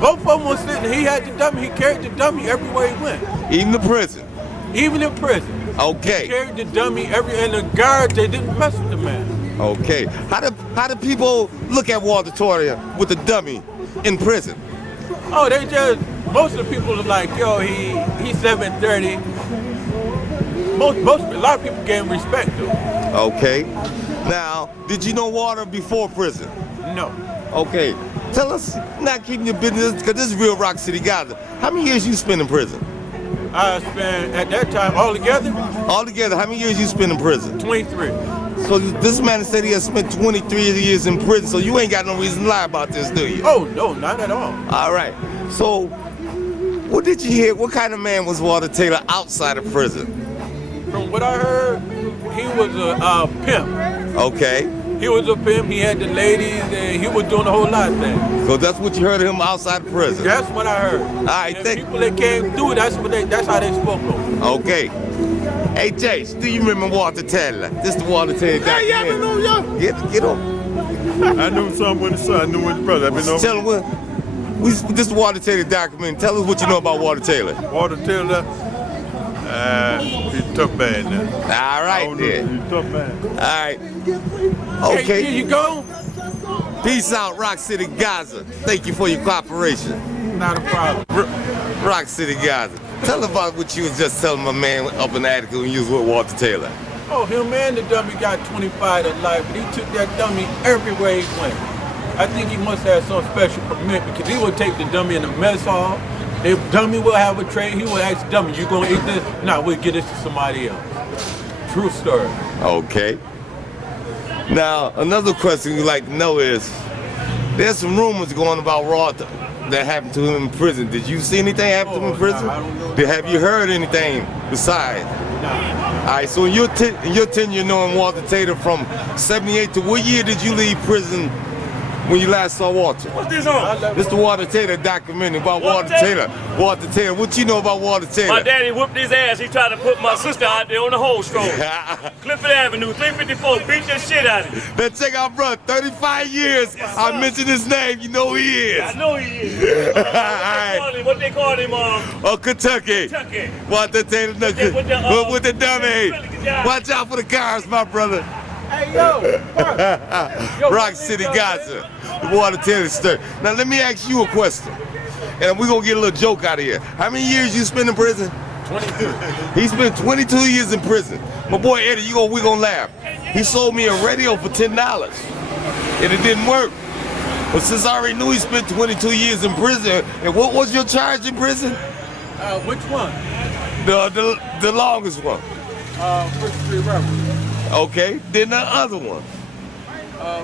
Both of them was sitting, he had the dummy, he carried the dummy everywhere he went. Even in prison? Even in prison. Okay. He carried the dummy and the guards, they didn't mess with the man. Okay. How do people look at Walter Taylor with the dummy in prison? Oh, they just, most of the people are like, yo, he's 730. A lot of people gave him respect though. Okay. Now, did you know Walter before prison? No. Okay. Tell us, not keeping your business, because this is real Rock City Gaza. How many years you spent in prison? I spent, at that time, altogether? Altogether, how many years you spent in prison? 23. So this man said he has spent 23 years in prison, so you ain't got no reason to lie about this, do you? Oh, no, not at all. All right. So, what did you hear? What kind of man was Walter Taylor outside of prison? From what I heard, he was a pimp. Okay. He was a pimp, he had the ladies, and he was doing a whole lot of things. So that's what you heard of him outside of prison? That's what I heard. All right, people that came through, that's how they spoke of him. Okay. Hey, Jace, do you remember Walter Taylor? This is the Walter Taylor documentary. Yeah, I've been on y'all. Get on. I knew something with his son, I knew with his brother. I've been on. Tell him what. This is the Walter Taylor documentary. Tell us what you know about Walter Taylor. Walter Taylor, he's a tough man now. All right, then. He's a tough man. All right. Okay. Here you go. Peace out, Rock City, Gaza. Thank you for your cooperation. Not a problem. Rock City, Gaza. Tell about what you was just telling my man up in Attica when you was with Walter Taylor. Oh, him and the dummy got 25 to life, but he took that dummy everywhere he went. I think he must have some special permit because he would take the dummy in the mess hall. If dummy will have a tray, he would ask dummy, you gonna eat this? No, we'll get this to somebody else. True story. Okay. Now, another question we'd like to know is, there's some rumors going about Walter that happened to him in prison. Did you see anything happen to him in prison? Nah, I don't know. Have you heard anything besides? Nah. All right, so in your tenure knowing Walter Taylor from 78 to what year did you leave prison when you last saw Walter? What's this on? This the Walter Taylor documentary about Walter Taylor. Walter Taylor, what you know about Walter Taylor? My daddy whooped his ass. He tried to put my sister out there on the whole stroll. Clifford Avenue, 354, beat the shit out of him. Let's check out, bro. 35 years. Yes, I mentioned his name. You know who he is. I know he is. What they called him? Oh, Kentucky. Kentucky. Walter Taylor, with the dummy. Watch out for the cars, my brother. Hey, yo. Rock City, Gaza. The Walter Taylor story. Now, let me ask you a question. And we're going to get a little joke out of here. How many years you spent in prison? 22. He spent 22 years in prison. My boy Eddie, we're going to laugh. He sold me a radio for $10. And it didn't work. But since I already knew he spent 22 years in prison, and what was your charge in prison? Which one? The longest one. First degree robbery. Okay, then the other one.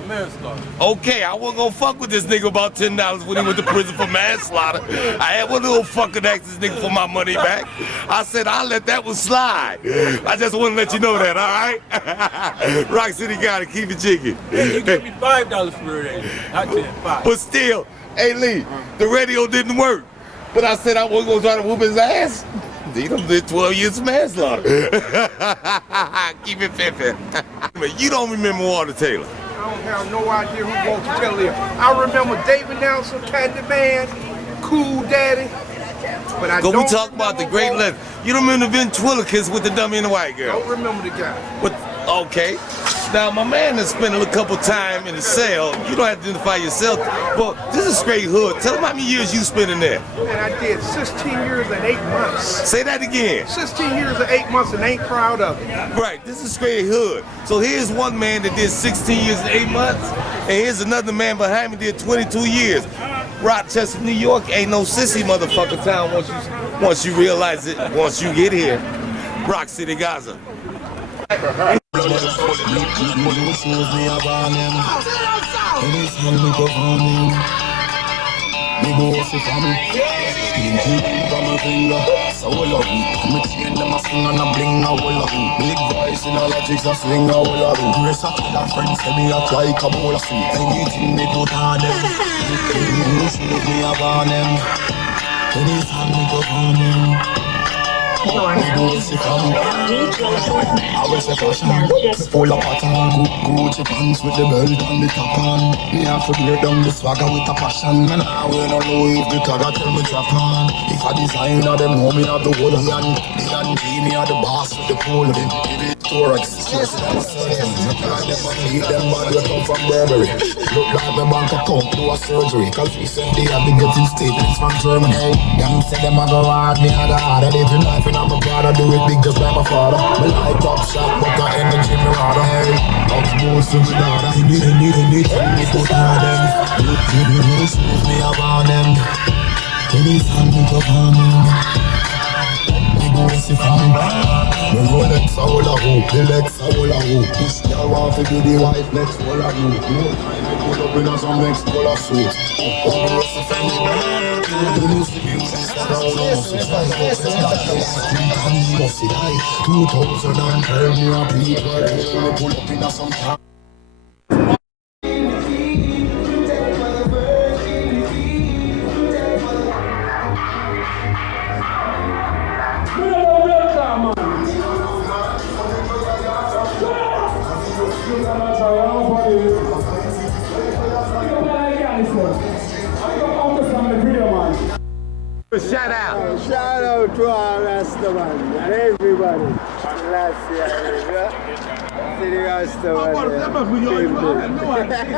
Manslaughter. Okay, I wasn't gonna fuck with this nigga about $10 when he went to prison for manslaughter. I had one little fucking ask this nigga for my money back. I said I'll let that one slide. I just want to let you know that, all right? Rock City got it, keep it jiggy. Yeah, you gave me $5 for it, not 10, 5. But still, hey Lee, the radio didn't work. But I said I wasn't gonna try to whoop his ass. He done did 12 years of manslaughter. Keep it pimping. You don't remember Walter Taylor? I don't have no idea who Walter Taylor is. I remember David Nelson, Candyman, Cool Daddy, but I don't. We talk about the great legend. You don't remember the ventriloquist with the dummy and the white girl? I don't remember the guy. What? Okay. Now, my man has spent a couple time in the cell. You don't have to identify yourself, but this is straight hood. Tell them how many years you spent in there. And I did 16 years and 8 months. Say that again. 16 years and 8 months and ain't proud of it. Right, this is straight hood. So here's one man that did 16 years and 8 months, and here's another man behind me did 22 years. Rochester, New York ain't no sissy motherfucker town once you realize it, once you get here. Rock City, Gaza. So love me, I'm a chain them a swing and a bling now all of me. Big voice in a logics a swing now all of me. Grace a kid and friends say me a try come all of me. Anything they put on them, shoot me a burn them. Anytime me go on them. I will say fashion, full of pattern, Gucci pants with the belt and the top on. Me have to clear down the swagger with a passion. And I will not know if the tagger tell me drop on. If I designer them know me have the whole hand. They and me are the boss with the pole. Give it thorax, stress it out. Them body come from Burberry. Look like the bank account do a surgery. Cause recently I've been getting statements from Germany. Them say them a go hard, me a the harder. They do life and I'm a brother, do it big just like my father. Me like top shot, but the energy me rather. Hey, Ox boys to me daughter. Anything me put on them. Shoes me up on them. Anytime me go on them. Me go see from me Rolex a hole a hoop, the legs a hole a hoop. This girl want to be the wife next hole a hoop. No time I pull up in a some next color suit. Oh, me see from me the music down on me. 2010 me a people, me pull up in a some time. Shout out. Shout out to all Rastaman and everybody. Last year,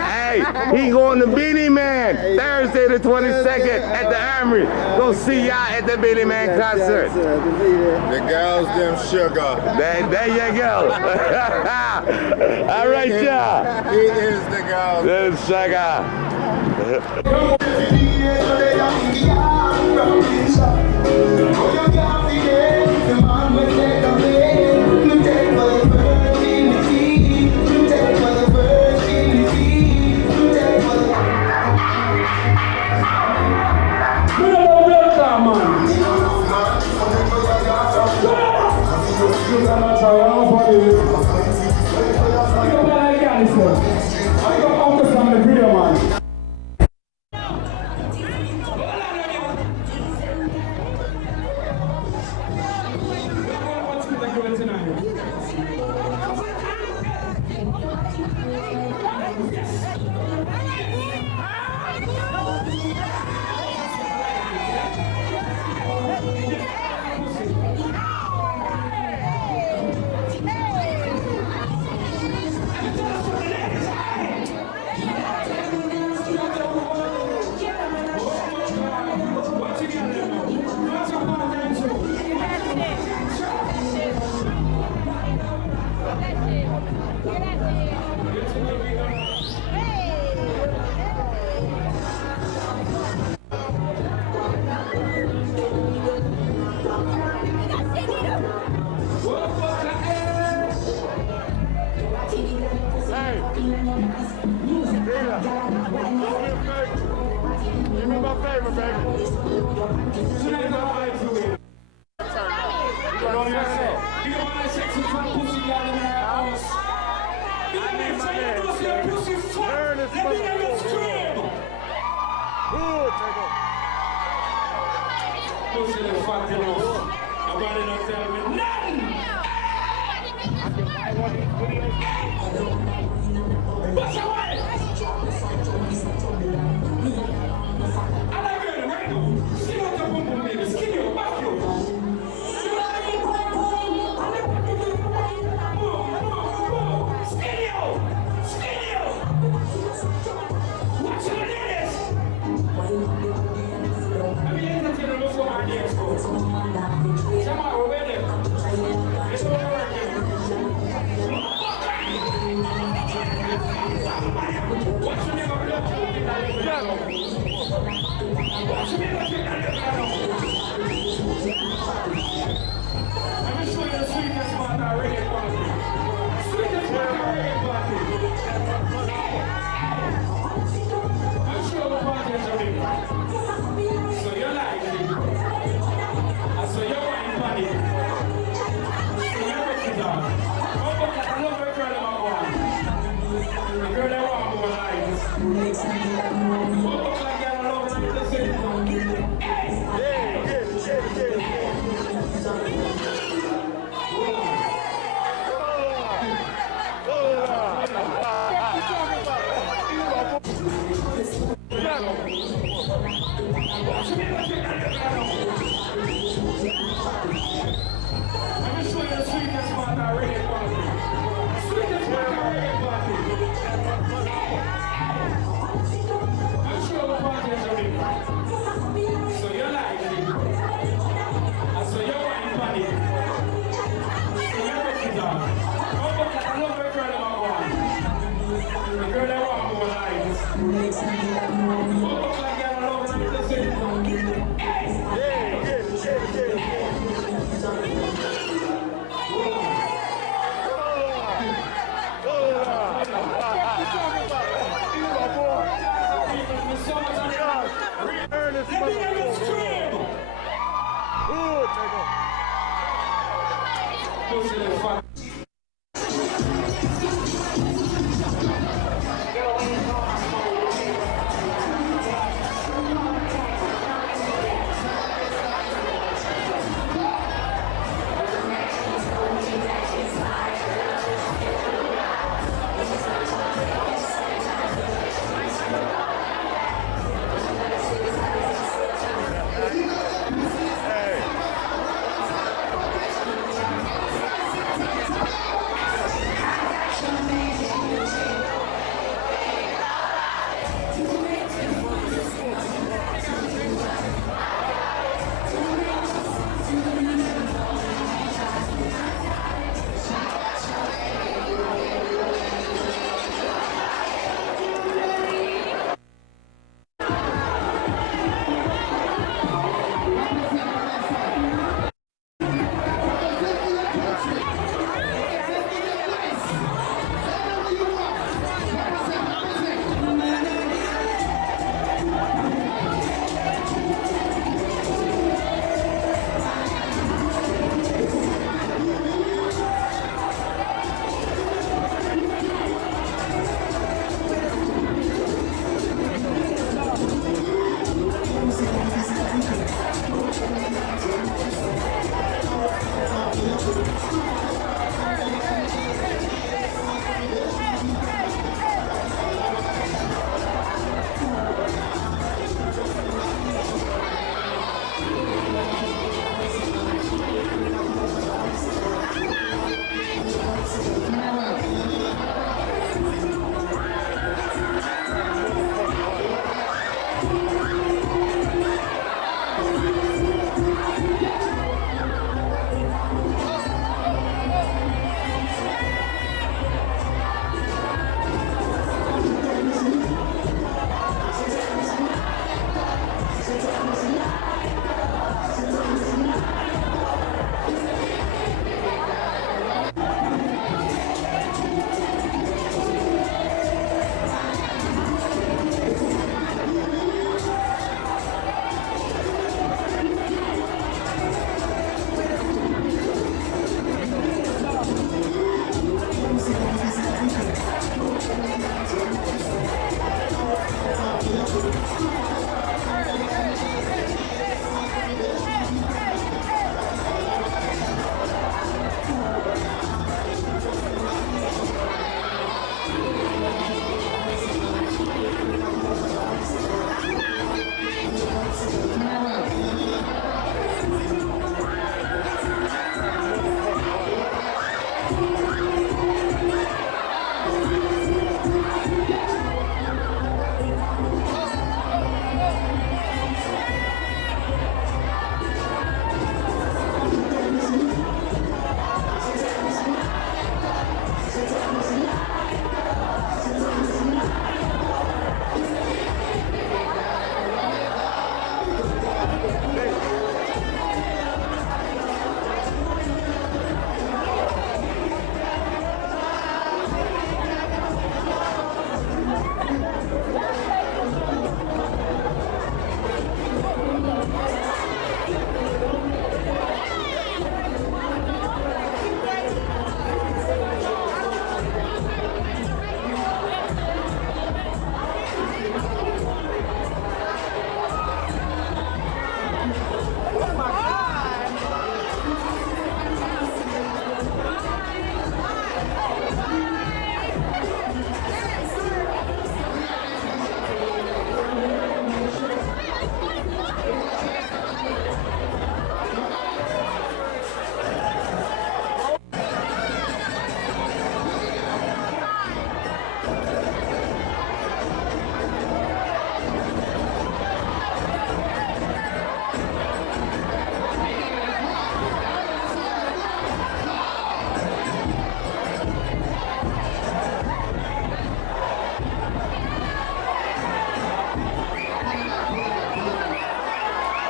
Hey, he going to Beanie Man Thursday the 22nd at the Armory. Go see y'all at the Beanie Man concert. The girls, them sugar. There you go. All right, y'all. He is the girl. The sugar.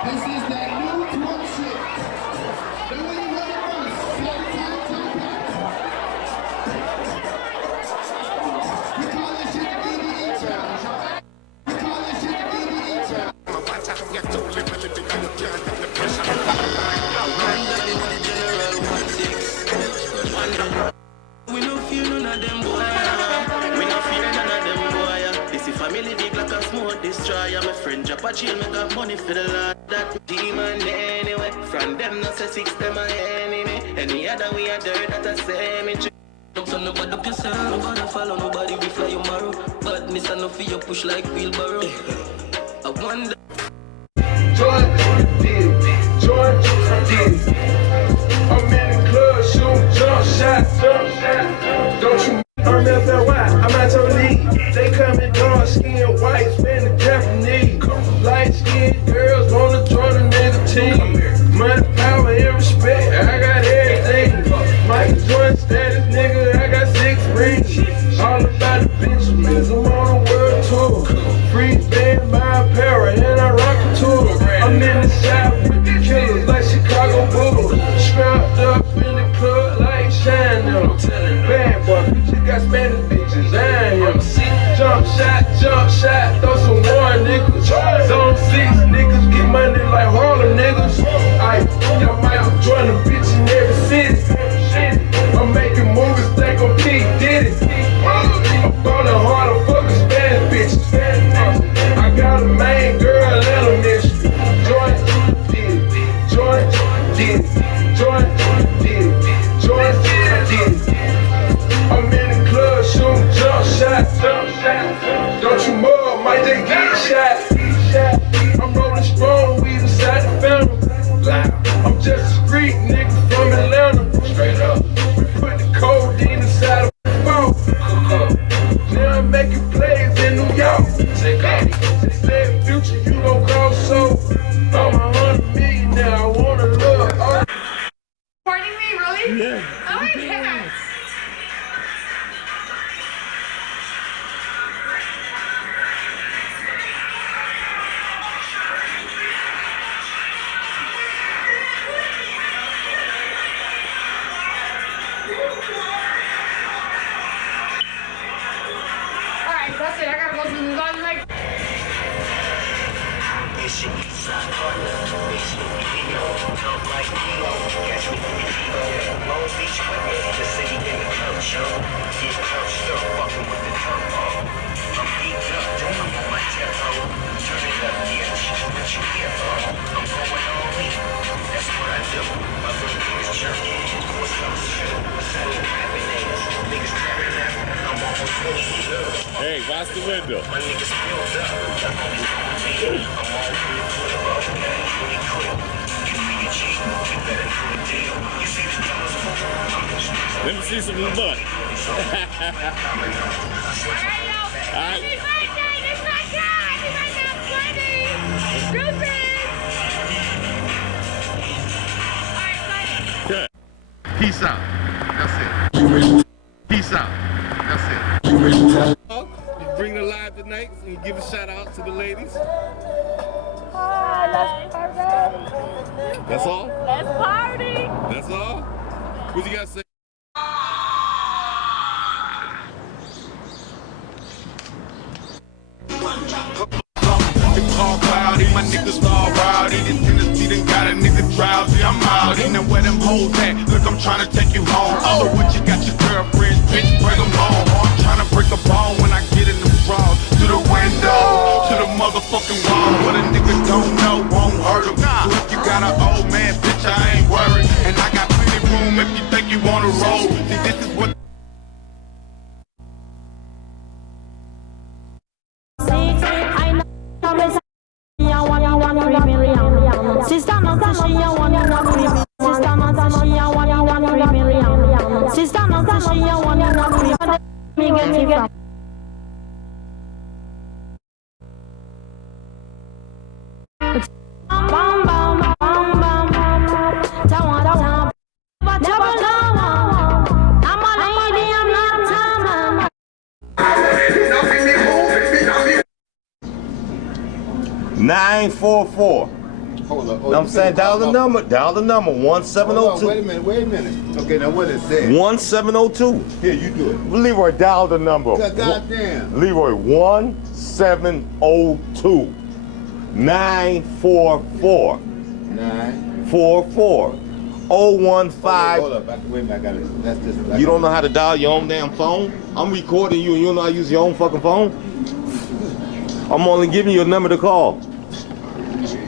We no fear none of them boy. We no fear none of them boy. This is family big like a smoke destroyer. My friend drop a chill, me got money for the lad. That demon anyway. From them not say six them my enemy. Any other way a dirt that I say me. Don't tell nobody up yourself, nobody follow, nobody we fly tomorrow. But miss I no fear you push like wheelbarrow. I wonder. George did it. George did it. I'm in the club, shoot, jump shot. Don't you I'm FLY, I'm out your league. They coming dark skin, white, spending Japanese. Light skinned girls wanna join a nigga team. Money, power, and respect, I got everything. Michael Jordan status, nigga, I got 6 rings. All about the bitches, I'm on the world tour. Free band, my apparel, and I rock a tour. I'm in the shop with the killers like Chicago Bulls. Strapped up in the club like Shine them. Bad boy, bitches got Spanish bitches, I ain't him. Jump shot, throw some more niggas. Zone 6 niggas get money like Harlem niggas. Y'all Michael Jordan bitch in every city. I'm making movies, think I'm P. Diddy. I'm ballin' hard, fucking Spanish bitches. I got a main girl and a mission. George did it. George did it. George did it. George did it. I'm in the club shooting jump shots. Don't you move, might they get shot. I'm rolling strong, weed inside the fountain. I'm just a street nigga from Atlanta. Straight up. We put the codeine inside of the phone. Now I'm making plays in New York. They said future, you gon' cross so. I'm 100 million now, I wanna look. Recording me, really? Yeah. Oh my god. Alright, that's it. I gotta go through this all like. Hey, watch the window. Let me see some butt. All right. Good. Peace out. That's it. Peace out. That's it. You bring the live tonight and you give a shout out to the ladies. That's all? Let's party. That's all? What you got to say? All cloudy, my niggas all rowdy. This Tennessee done got a nigga drowsy. I'm out. Ain't know where them hoes at. Look, I'm trying to take you home. So what you got your girlfriends, bitch, bring them home. I'm trying to break a bone when I get in the draws. To the window, to the motherfucking wall. What a nigga don't know won't hurt him. So if you got an old man, bitch, I ain't worried. And I got plenty room if you think you wanna roll. See, this is what Sister not she a 1 in a 3 million. Sister not she a 1 in a 3 million. Sister not she a 1 in a 3 million. Me get it from. Bam bam bam bam bam. Ta. Never know. I'm a lady, I'm not a man. 944. Hold up. I'm saying dial the number. Dial the number. 1702. Wait a minute. Okay, now what it said? 1702. Here, you do it. Leroy, dial the number. Goddamn. Leroy, 1702 944 44 015. Hold up. Wait a minute. I got it. That's this. You don't know how to dial your own damn phone? I'm recording you and you don't know how to use your own fucking phone? I'm only giving you a number to call.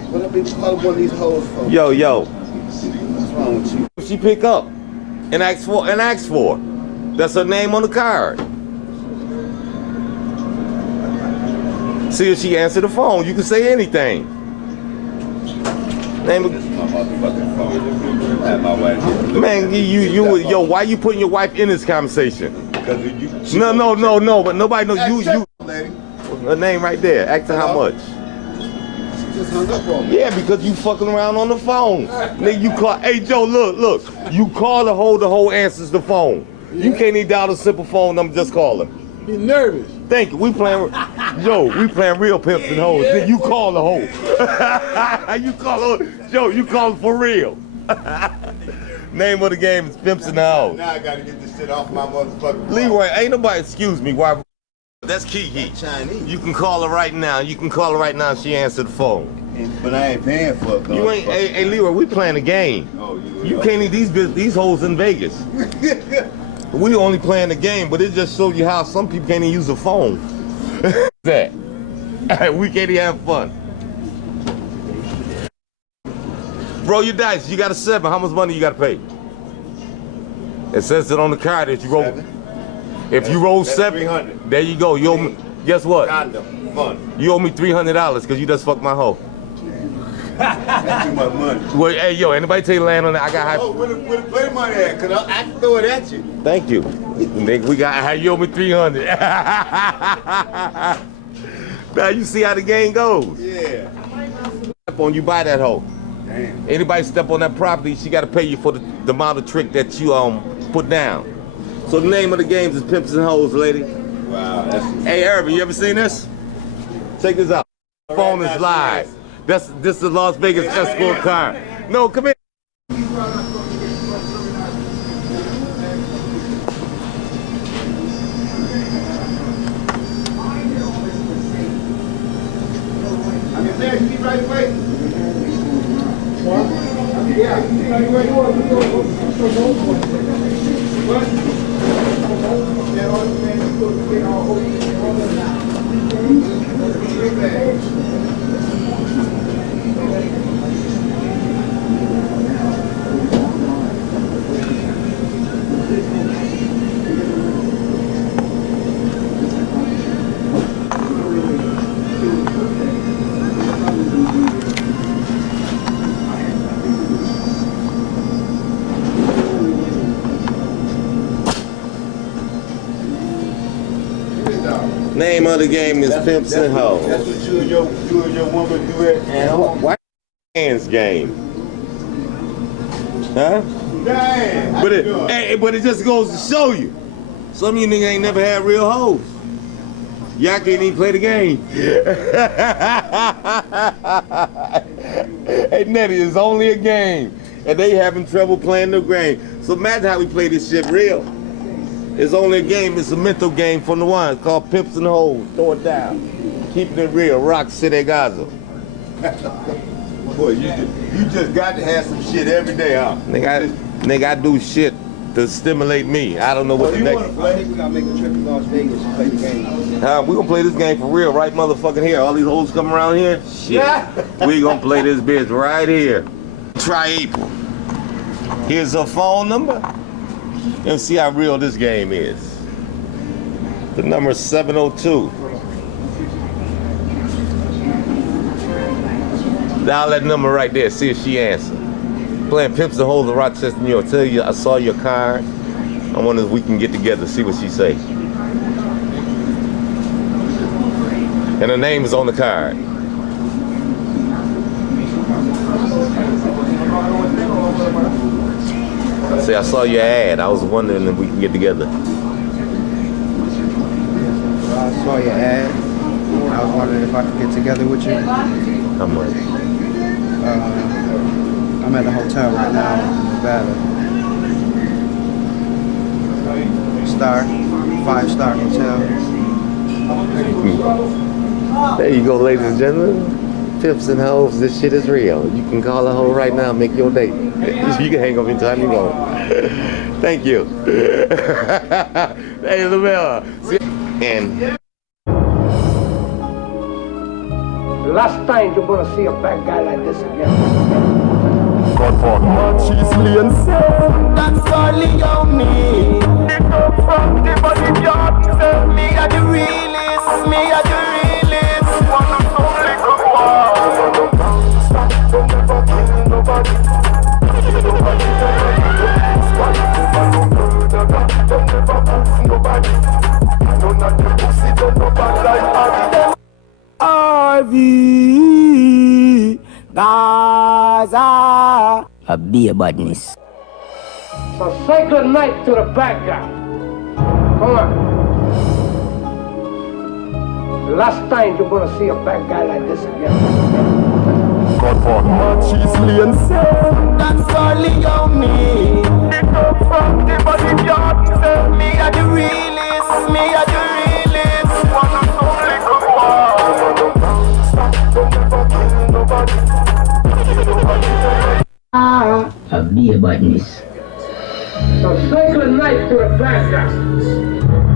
What up, call one of these hoes for? Yo. What's wrong with you? She pick up and ask for. That's her name on the card. See if she answer the phone. You can say anything. Name Man, yo, why you putting your wife in this conversation? No, but nobody knows you. Her name right there. Ask her how much. Just hung up on me. Yeah, because you fucking around on the phone. Nigga, you call. Hey, Joe, look. You call the hoe answers the phone. You can't even dial a simple phone number. Just call her. Be nervous. Thank you. We playing real pimps and hoes. Then you call the hoe. You call her, Joe. You call her for real. Name of the game is Pimps and Hoes. Now I gotta get this shit off my motherfucking. Leroy, ain't nobody excuse me. Why? That's Kiki. Chinese. You can call her right now. She answered the phone. But I ain't paying for it. You ain't. Hey, Leroy, we playing a game. Oh, you can't eat these hoes in Vegas. We only playing the game, but it just shows you how some people can't even use a phone. That. We can't even have fun. Roll your dice. You got a 7. How much money you got to pay? It says it on the card that you roll. If you roll 7, 300. There you go. You owe me. Guess what? Condom. Fun. You owe me $300 because you just fucked my hoe. That's too much money. Well, hey, yo, anybody take land on that? I got high. Oh, where the play money at? Cause I can throw it at you. Thank you. Nigga, we got. You owe me 300. Now you see how the game goes. Yeah. Step on, you buy that hoe. Damn. Anybody step on that property, she got to pay you for the amount of trick that you put down. So the name of the game is Pimps and Hoes, lady. Wow. Hey, Irvin, you ever seen this? Check this out. Phone is live. This is the Las Vegas escort car. No, come here. Name of the game is Pimps and Hoes. That's what you and your woman do it. And why hands game? Huh? Damn. But it just goes to show you. Some of you niggas ain't never had real hoes. Y'all can't even play the game. Hey, Nettie, it's only a game. And they having trouble playing the game. So imagine how we play this shit real. It's only a game. It's a mental game from the one called Pimps and Hoes. Throw it down. Keeping it real. Rock City, Gaza. Boy, you just got to have some shit every day, huh? Nigga, I do shit to stimulate me. I don't know what the next. I think we gotta make a trip to Las Vegas and play the game. We gonna play this game for real, right, motherfucking here. All these hoes coming around here. Shit. We gonna play this bitch right here. Try April. Here's her phone number. And see how real this game is. The number is 702. Dial that number right there. See if she answers. Playing Pimps and Hoes in Rochester, New York. Tell you I saw your card. I wonder if we can get together, see what she say. And her name is on the card. Say, I saw your ad. I was wondering if we can get together. I saw your ad. I was wondering if I could get together with you. How much? I'm at the hotel right now in Nevada. Star, 5-star hotel. There you go, ladies and gentlemen. Tips and hoes, this shit is real. You can call a hoe right now, make your date. You can hang up anytime you want. Thank you. Hey, Lamella. And The last time you're gonna see a bad guy like this again. God for she's Leon that's all Leon need. From the body job, me are the realest, me are the realest. Wanna know little boy. Don't never kill nobody. Don't never move nobody. None of the pussy don't nobody like them. RV Gaza. A beer badness. So say good night to the bad guy. Come on. The last time you're gonna see a bad guy like this again. God for she's Leon that's all Leon need. From the body job, me are the realest, me are the realest. Wanna know little boy. A beer badness. So say good night to the bad guy.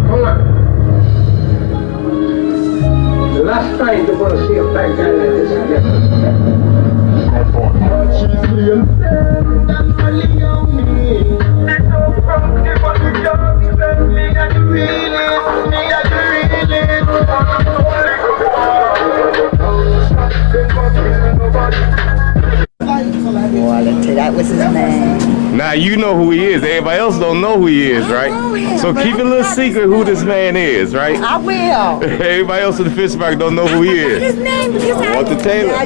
Come on. The last time you're gonna see a bad guy like this again. She's Leon that's all Leon need. From the body job, me are the realest, me are the realest. Wanna know That was his name. now you know who he is. Everybody else don't know who he is, right? So keep it a little secret who this man is, right? I will. Everybody else in the fish market don't know who he is. His name because Walter Taylor. I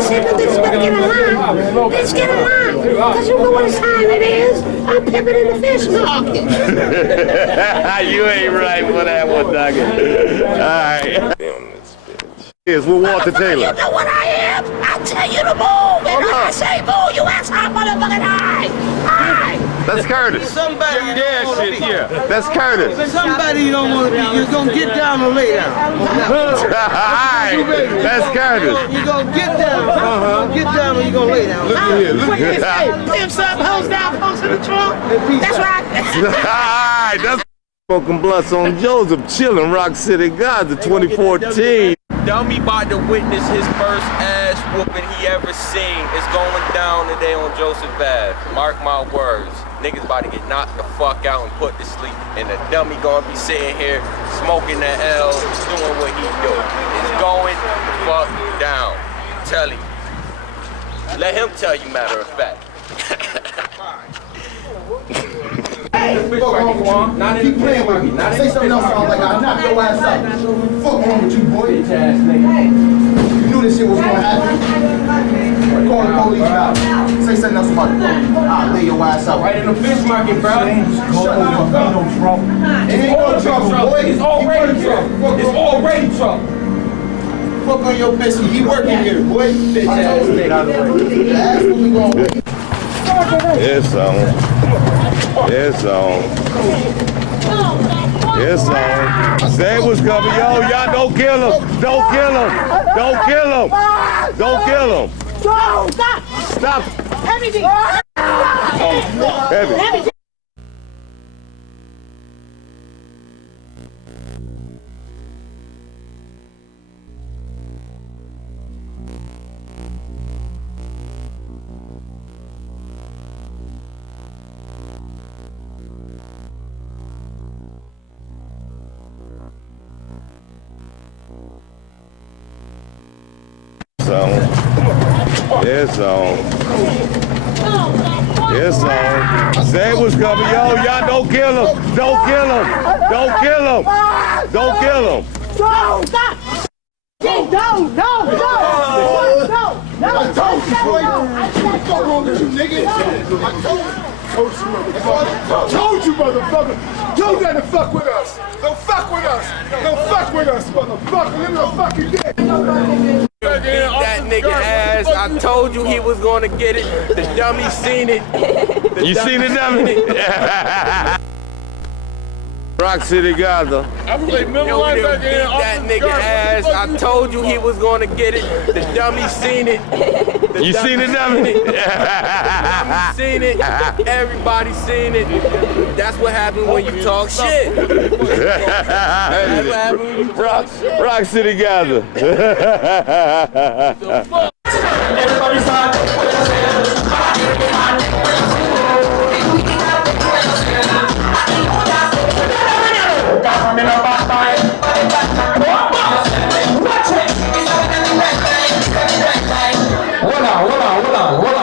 said that this better get in line. Let's get in line. Because you know what time it is. I'm pimping in the fish market. You ain't right for that one, doggy. All right. Damn this bitch. Yes, we're Walter Taylor. You know what I am? I tell you to move. And when I say move, you ask how motherfucking high. High. That's Curtis. Somebody That's Curtis. Somebody you don't want to be. You're gonna get down or lay down. That's Curtis. You're gonna get down. Get down or you're gonna lay down. Look at here. Look at here. Pimps up, hoes down, post in the trunk. That's right. Alright, that's smoking blunts on Joseph, chilling, Rock City God, the 2014. Dummy about to witness his first ass whooping he ever seen. It's going down today on Joseph Ave. Mark my words. Niggas about to get knocked the fuck out and put to sleep. And the dummy gonna be sitting here smoking the L, doing what he do. It's going the fuck down. Tell him. Let him tell you, matter of fact. Hey, fuck wrong with you? Keep playing with me. Say something else, sounds like I'll knock your ass out. Fuck wrong with you, boy? Bitch ass nigga. You knew this shit was gonna happen. Call the police out. Say something else about it. I'll lay your ass out. Right in the fish market, bro. Shut up. Ain't no trouble. It ain't no trouble, boy. It's already trouble. It's already trouble. Fuck on your biscuit. He working here, boy. Bitch ass nigga. That's what we gonna win. It's on. It's on. It's on. Say what's coming. Yo, y'all don't kill him. Don't kill him. Don't kill him. Don't kill him. No, stop. Stop. Everything. Heavy. It's on. It's on. Say what's coming. Yo, y'all don't kill him. Don't kill him. Don't kill him. Don't kill him. No, stop. No. I told you, boy. What's wrong with you, nigga? I told you, motherfucker. You gotta fuck with us. Don't fuck with us. Don't fuck with us, motherfucker. Live the fucking day. Beat that nigga ass. I I told you he was gonna get it. The dummy seen it. You seen the dummy? Rock City Gaza. Yo, beat that nigga ass. I told you he was gonna get it. The dummy seen it. You seen the dummy? The dummy seen it. Everybody seen it. That's what happened when you talk shit. That's what happened when you talk shit. Rock City Gaza. Everybody start. Hold on.